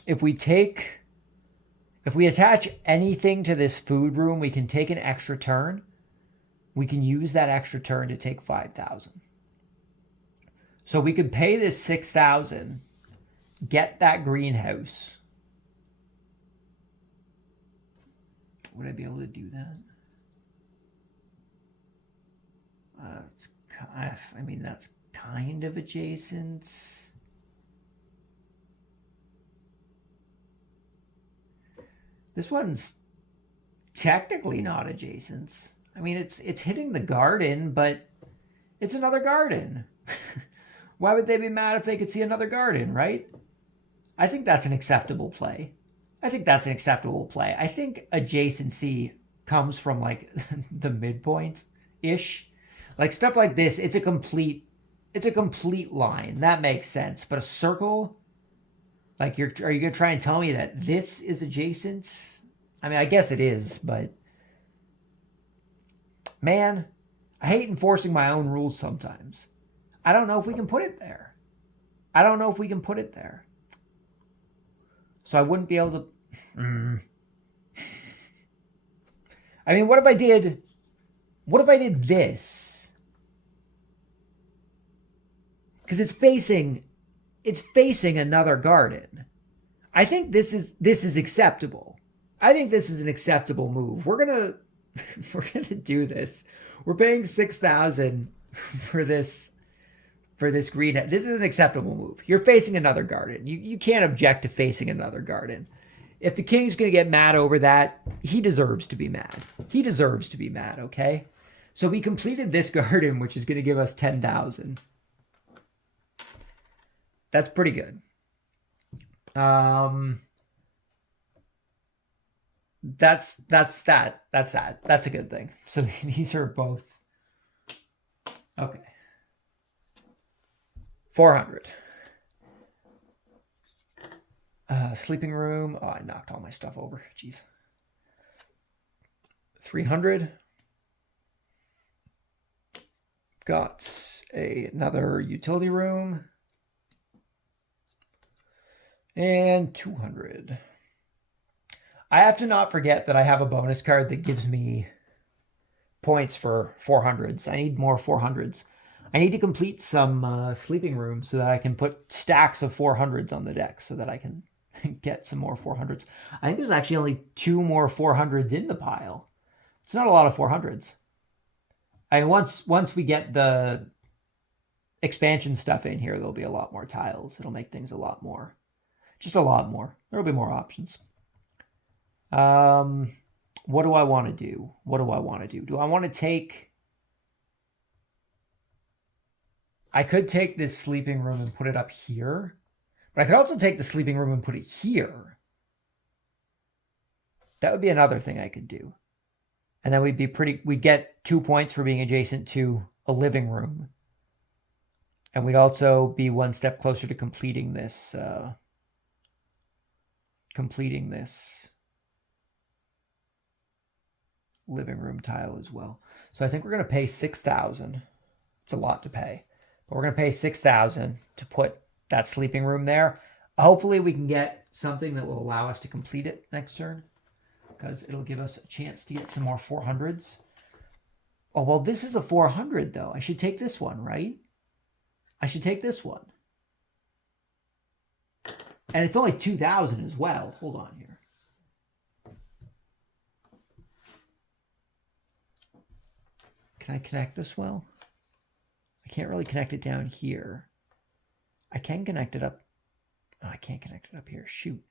If we attach anything to this food room, we can take an extra turn. We can use that extra turn to take 5,000. So we could pay this 6,000, get that greenhouse. Would I be able to do that? That's kind of adjacent. This one's technically not adjacent. I mean, it's hitting the garden, but it's another garden. Why would they be mad if they could see another garden, right? I think that's an acceptable play. I think adjacency comes from like the midpoint-ish. Like stuff like this, it's a complete line. That makes sense. But a circle, like are you gonna try and tell me that this is adjacent? I mean, I guess it is, but man, I hate enforcing my own rules sometimes. I don't know if we can put it there. So I wouldn't be able to. I mean, what if I did this? because it's facing another garden. I think this is acceptable. I think this is an acceptable move. We're gonna do this. We're paying 6,000 for this green. This is an acceptable move. You're facing another garden. You can't object to facing another garden. If the king's gonna get mad over that, he deserves to be mad. He deserves to be mad. Okay. So we completed this garden, which is gonna give us 10,000. That's pretty good. That's that. That's a good thing. So these are both okay. 400. Sleeping room. Oh, I knocked all my stuff over. Jeez. 300. Got another utility room. And 200. I have to not forget that I have a bonus card that gives me points for 400s. I need more 400s. I need to complete some sleeping rooms so that I can put stacks of 400s on the deck so that I can get some more 400s. I think there's actually only 2 more 400s in the pile. It's not a lot of 400s. I mean, once we get the expansion stuff in here, there'll be a lot more tiles. It'll make things a lot more. Just a lot more. There'll be more options. What do I want to do? What do I want to do? Do I want to take... I could take this sleeping room and put it up here. But I could also take the sleeping room and put it here. That would be another thing I could do. And then we'd get 2 points for being adjacent to a living room. And we'd also be one step closer to completing this living room tile as well. So I think we're going to pay 6,000. It's a lot to pay. But we're going to pay 6,000 to put that sleeping room there. Hopefully we can get something that will allow us to complete it next turn, because it'll give us a chance to get some more 400s. Oh, well, this is a 400, though. I should take this one, right? I should take this one. And it's only 2,000 as well. Hold on here. Can I connect this well? I can't really connect it down here. I can connect it up. Oh, I can't connect it up here. Shoot.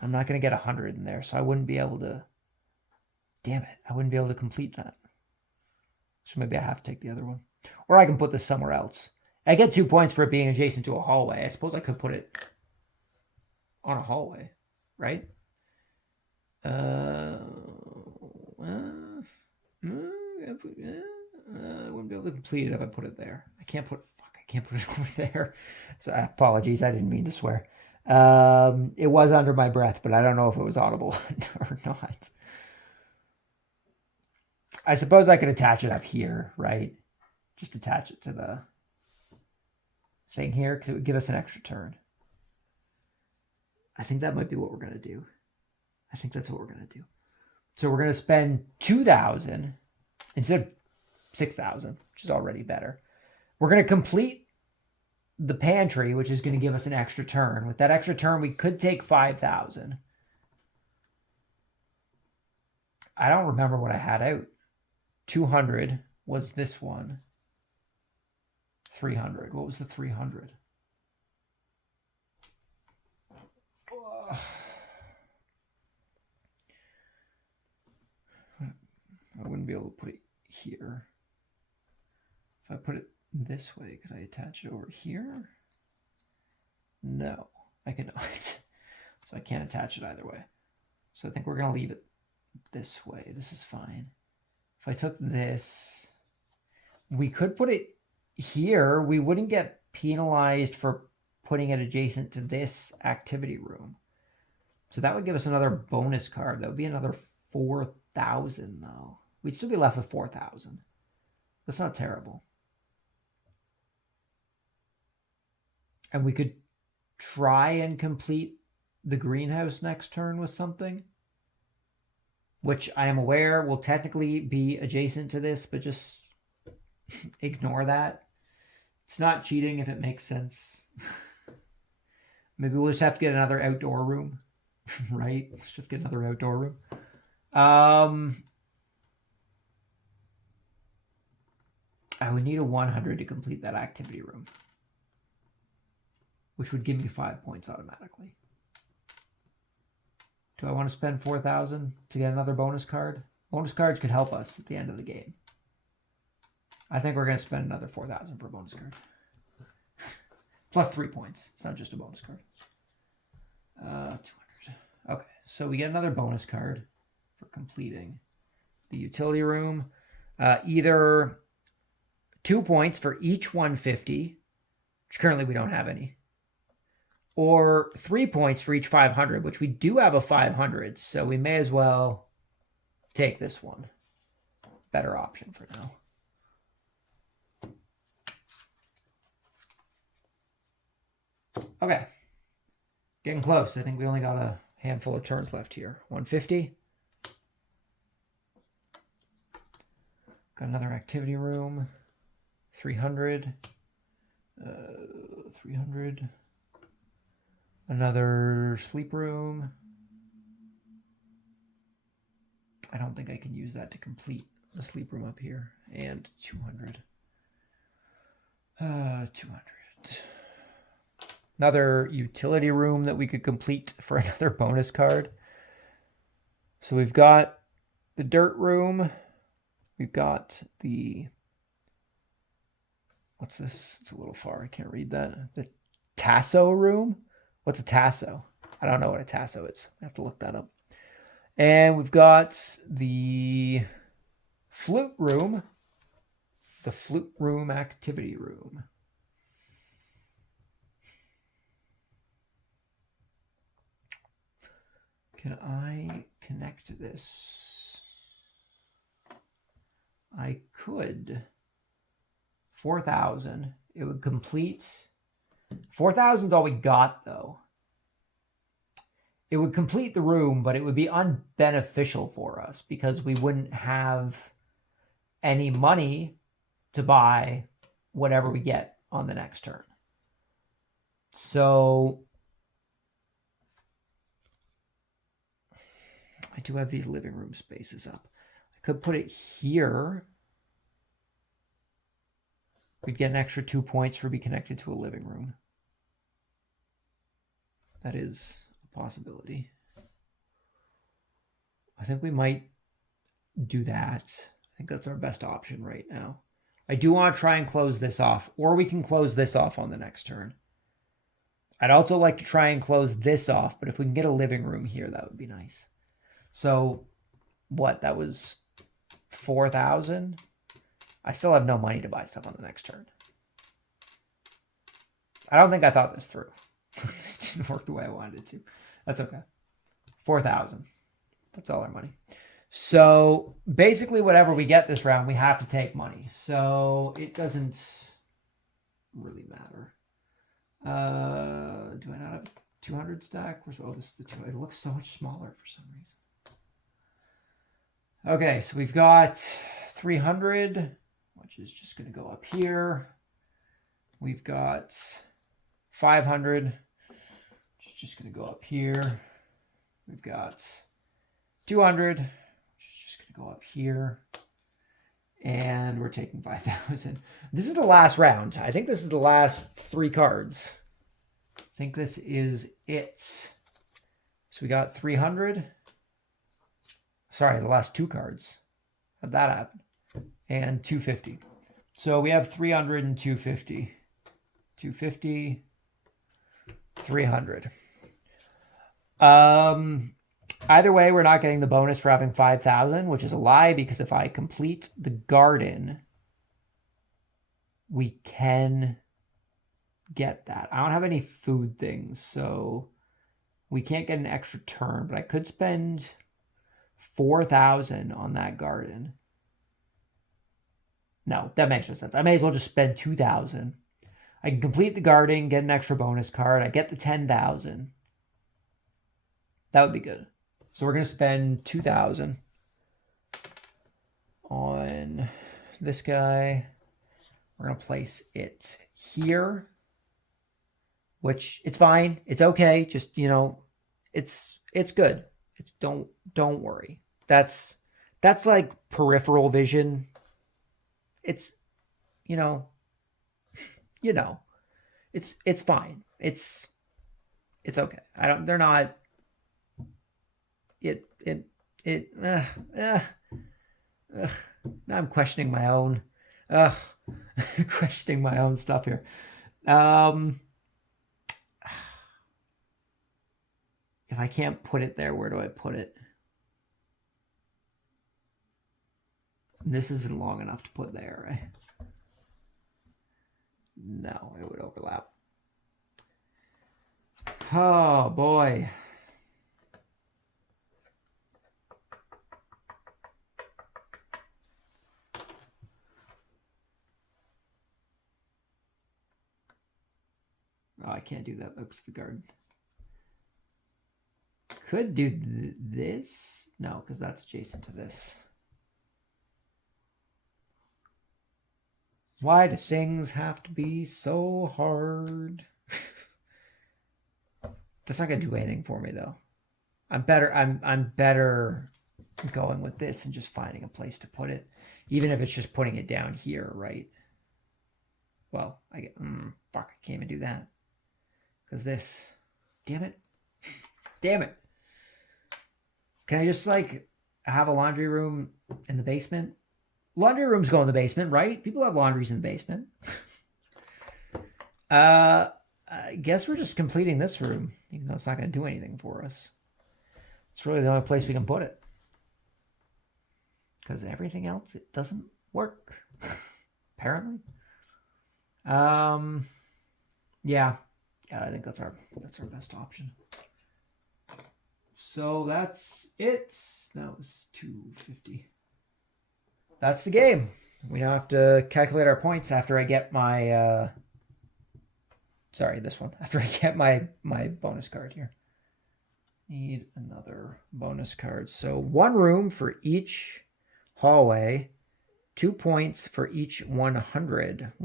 I'm not going to get 100 in there, so I wouldn't be able to... Damn it. I wouldn't be able to complete that. So maybe I have to take the other one. Or I can put this somewhere else. I get 2 points for it being adjacent to a hallway. I suppose I could put it on a hallway, right? I wouldn't be able to complete it if I put it there. I can't put it over there. So apologies, I didn't mean to swear. It was under my breath, but I don't know if it was audible or not. I suppose I could attach it up here, right? Just attach it to the thing here, because it would give us an extra turn. I think that might be what we're going to do. I think that's what we're going to do. So we're going to spend 2,000 instead of 6,000, which is already better. We're going to complete the pantry, which is going to give us an extra turn. With that extra turn, we could take 5,000. I don't remember what I had out. 200 was this one. 300. What was the 300? I wouldn't be able to put it here. If I put it this way, could I attach it over here? No, I cannot. So I can't attach it either way. So I think we're going to leave it this way. This is fine. If I took this, we could put it here. We wouldn't get penalized for putting it adjacent to this activity room. So that would give us another bonus card. That would be another 4,000 though. We'd still be left with 4,000. That's not terrible. And we could try and complete the greenhouse next turn with something, which I am aware will technically be adjacent to this, but just ignore that. It's not cheating if it makes sense. Maybe we'll just have to get another outdoor room, right? Just have to get another outdoor room. I would need a 100 to complete that activity room, which would give me 5 points automatically. Do I want to spend 4,000 to get another bonus card? Bonus cards could help us at the end of the game. I think we're going to spend another 4,000 for a bonus card. Plus 3 points. It's not just a bonus card. 200. Okay, so we get another bonus card for completing the utility room. Either 2 points for each 150, which currently we don't have any, or 3 points for each 500, which we do have a 500, so we may as well take this one. Better option for now. Okay. Getting close. I think we only got a handful of turns left here. 150. Got another activity room. 300. 300. Another sleep room. I don't think I can use that to complete the sleep room up here. And 200. 200. Another utility room that we could complete for another bonus card. So we've got the dirt room. We've got the... What's this? It's a little far. I can't read that. The tasso room? What's a tasso? I don't know what a tasso is. I have to look that up. And we've got the flute room. The flute room activity room. Can I connect this? I could. 4,000. It would complete. 4,000 is all we got, though. It would complete the room, but it would be unbeneficial for us because we wouldn't have any money to buy whatever we get on the next turn. So I do have these living room spaces up. I could put it here. We'd get an extra 2 points for being connected to a living room. That is a possibility. I think we might do that. I think that's our best option right now. I do want to try and close this off, or we can close this off on the next turn. I'd also like to try and close this off, but if we can get a living room here, that would be nice. So what? That was 4,000. I still have no money to buy stuff on the next turn. I don't think I thought this through. This didn't work the way I wanted it to. That's okay. 4,000. That's all our money. So basically whatever we get this round, we have to take money. So it doesn't really matter. Do I not have a 200 stack? Oh, this is the 2. It looks so much smaller for some reason. Okay, so we've got 300, which is just going to go up here. We've got 500, which is just going to go up here. We've got 200, which is just going to go up here. And we're taking 5,000. This is the last round. I think this is the last 3 cards. I think this is it. So we got 300. Sorry, the last 2 cards. How'd that happen? And 250. So we have 300 and 250. 250, 300. Either way, we're not getting the bonus for having 5,000, which is a lie, because if I complete the garden, we can get that. I don't have any food things, so we can't get an extra turn, but I could spend 4,000 on that garden. No, that makes no sense. I may as well just spend 2,000. I can complete the garden, get an extra bonus card. I get the 10,000. That would be good. So we're going to spend 2,000 on this guy. We're going to place it here, which it's fine. It's okay. Just, it's good. It's don't worry. That's like peripheral vision. It's, it's fine. It's okay. They're not, now I'm questioning my own, questioning my own stuff here. If I can't put it there, where do I put it? This isn't long enough to put there, right? No, it would overlap. Oh, boy. Oh, I can't do that. Looks the garden. Could do this. No, because that's adjacent to this. Why do things have to be so hard? That's not gonna do anything for me though. I'm better going with this and just finding a place to put it, even if it's just putting it down here, right? Well, fuck, I can't even do that because this. Damn it! Damn it! Can I just like have a laundry room in the basement? Laundry rooms go in the basement, right? People have laundries in the basement. I guess we're just completing this room, even though it's not going to do anything for us. It's really the only place we can put it. Because everything else, it doesn't work. Apparently. Yeah, I think that's our best option. So that's it. That was 250. That's the game. We now have to calculate our points after I get my sorry, this one. After I get my bonus card here. Need another bonus card. So 1 room for each hallway, 2 points for each 100. I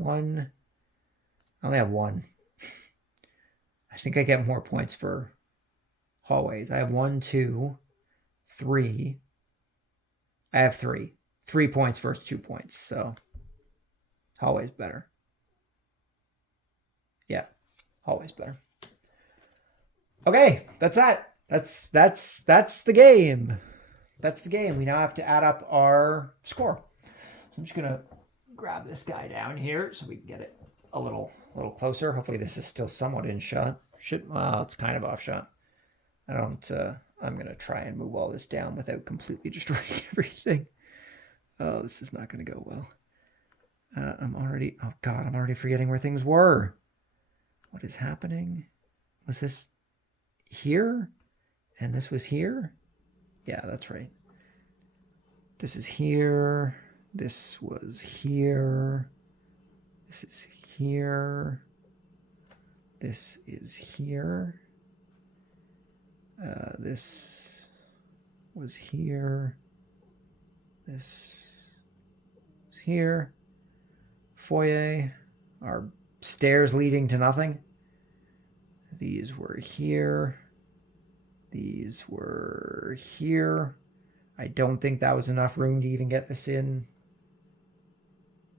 only have 1. I think I get more points for hallways. I have 1, 2, 3. I have 3. 3 points versus 2 points. So hallways better. Yeah, hallways better. Okay, that's that. That's the game. That's the game. We now have to add up our score. So I'm just gonna grab this guy down here so we can get it a little closer. Hopefully this is still somewhat in shot. Well, it's kind of off shot. I'm gonna try and move all this down without completely destroying everything. Oh, this is not gonna go well. I'm already forgetting where things were. What is happening? Was this here? And this was here? Yeah, that's right. This is here. This was here. This is here. This is here. This was here. This was here. Foyer. Our stairs leading to nothing. These were here. These were here. I don't think that was enough room to even get this in.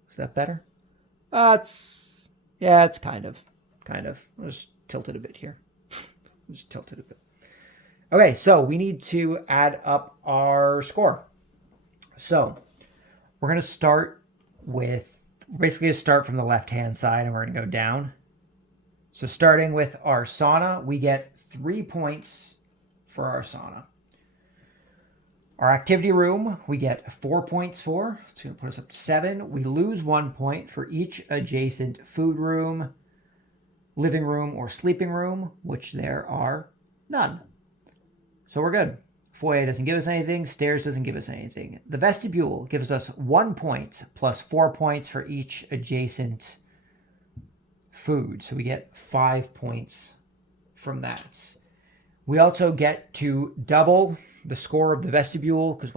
Is that better? It's kind of. I'll just tilt it a bit here. Just tilt it a bit. Okay, so we need to add up our score. So we're going to start with, basically start from the left-hand side and we're going to go down. So starting with our sauna, we get 3 points for our sauna. Our activity room, we get 4 points for. It's going to put us up to 7. We lose 1 point for each adjacent food room, living room, or sleeping room, which there are none. So we're good. Foyer doesn't give us anything. Stairs doesn't give us anything. The vestibule gives us 1 point plus 4 points for each adjacent food. So we get 5 points from that. We also get to double the score of the vestibule because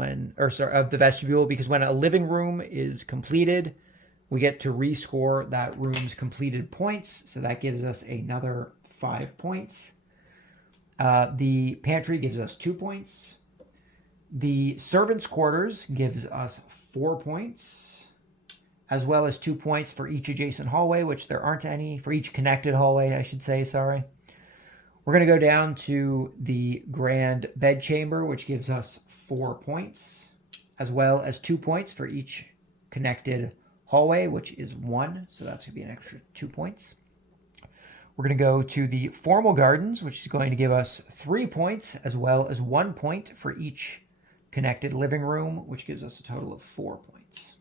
when a living room is completed, we get to rescore that room's completed points. So that gives us another 5 points. The pantry gives us 2 points. The servants' quarters gives us 4 points, as well as 2 points for each adjacent hallway, which there aren't any, for each connected hallway, I should say, sorry. We're going to go down to the grand bedchamber, which gives us 4 points, as well as 2 points for each connected hallway, which is 1. So that's going to be an extra 2 points. We're going to go to the formal gardens, which is going to give us 3 points, as well as 1 point for each connected living room, which gives us a total of 4 points.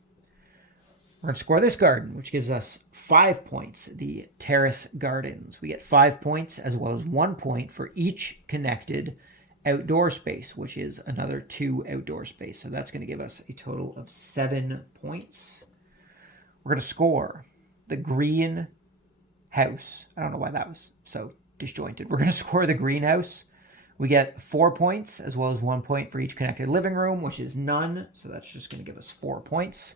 We're going to score this garden, which gives us 5 points, the terrace gardens. We get 5 points, as well as 1 point for each connected outdoor space, which is another 2 outdoor space. So that's going to give us a total of 7 points. We're going to score the green house. I don't know why that was so disjointed. We're going to score the greenhouse. We get 4 points, as well as 1 point for each connected living room, which is none. So that's just going to give us 4 points.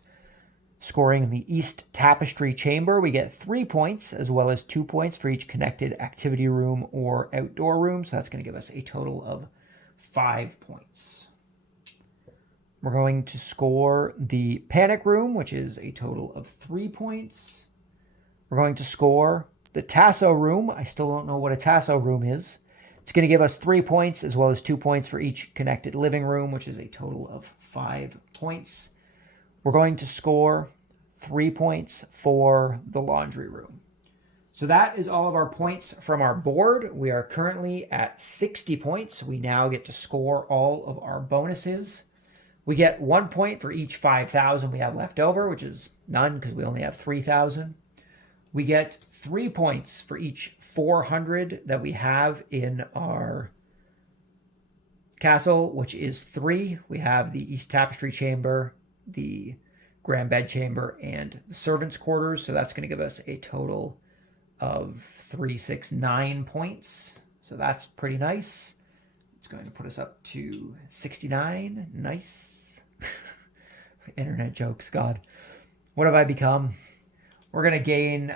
Scoring the East Tapestry Chamber, we get 3 points, as well as 2 points for each connected activity room or outdoor room. So that's going to give us a total of 5 points. We're going to score the Panic Room, which is a total of 3 points. We're going to score the Tasso Room. I still don't know what a Tasso Room is. It's going to give us 3 points, as well as 2 points for each connected living room, which is a total of 5 points. We're going to score 3 points for the laundry room. So that is all of our points from our board. We are currently at 60 points. We now get to score all of our bonuses. We get 1 point for each 5,000 we have left over, which is none because we only have 3,000. We get 3 points for each 400 that we have in our castle, which is 3. We have the East Tapestry Chamber, the grand bedchamber, and the servants' quarters. So that's going to give us a total of 3, 6, 9 points. So that's pretty nice. It's going to put us up to 69. Nice. Internet jokes, God. What have I become? We're going to gain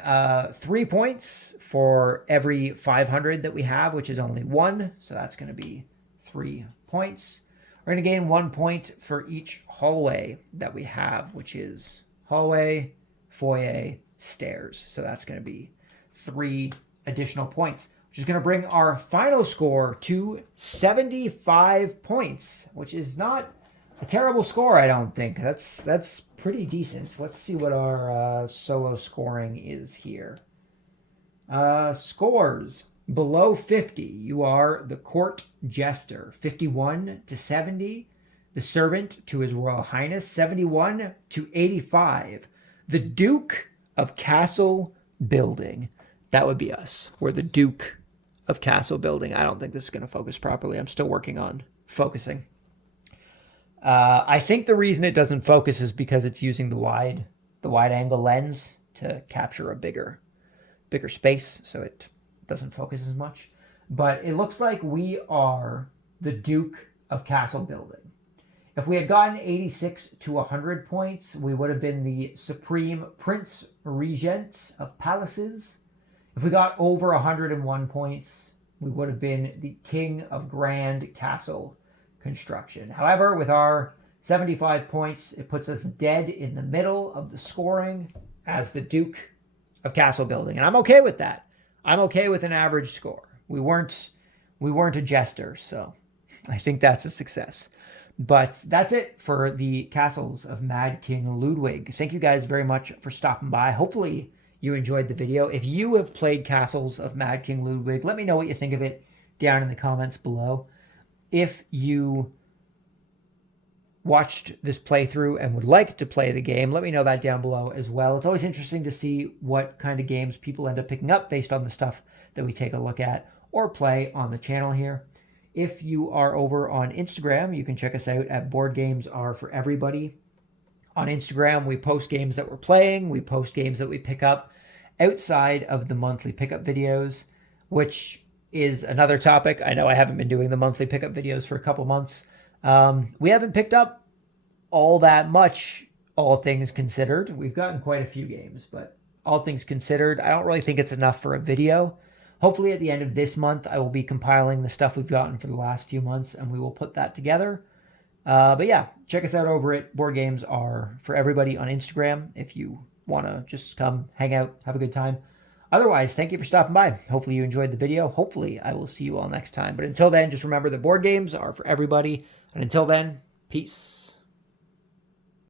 3 points for every 500 that we have, which is only 1. So that's going to be 3 points. We're going to gain 1 point for each hallway that we have, which is hallway, foyer, stairs. So that's going to be 3 additional points, which is going to bring our final score to 75 points, which is not a terrible score, I don't think. That's pretty decent. Let's see what our solo scoring is here. Scores. Below 50, you are the court jester, 51 to 70. The servant to His Royal Highness, 71 to 85. The Duke of Castle Building. That would be us. We're the Duke of Castle Building. I don't think this is going to focus properly. I'm still working on focusing. I think the reason it doesn't focus is because it's using the wide angle lens to capture a bigger space, so it doesn't focus as much. But it looks like we are the Duke of Castle Building. If we had gotten 86 to 100 points, we would have been the Supreme Prince Regent of Palaces. If we got over 101 points, we would have been the King of Grand Castle Construction. However, with our 75 points, it puts us dead in the middle of the scoring as the Duke of Castle Building. And I'm okay with that. I'm okay with an average score. We weren't a jester, so I think that's a success. But that's it for the Castles of Mad King Ludwig. Thank you guys very much for stopping by. Hopefully you enjoyed the video. If you have played Castles of Mad King Ludwig, let me know what you think of it down in the comments below. If you watched this playthrough and would like to play the game, let me know that down below as well. It's always interesting to see what kind of games people end up picking up based on the stuff that we take a look at or play on the channel here. If you are over on Instagram, you can check us out at Board Games Are For Everybody. On Instagram, we post games that we're playing. We post games that we pick up outside of the monthly pickup videos, which is another topic. I know I haven't been doing the monthly pickup videos for a couple months. We haven't picked up all that much all things considered. We've gotten quite a few games, but all things considered, I don't really think it's enough for a video. Hopefully at the end of this month, I will be compiling the stuff we've gotten for the last few months, and we will put that together. But yeah, check us out over at Board Games Are For Everybody on Instagram if you want to just come hang out, have a good time. Otherwise, thank you for stopping by. Hopefully you enjoyed the video. Hopefully I will see you all next time. But until then, just remember that board games are for everybody. And until then, peace.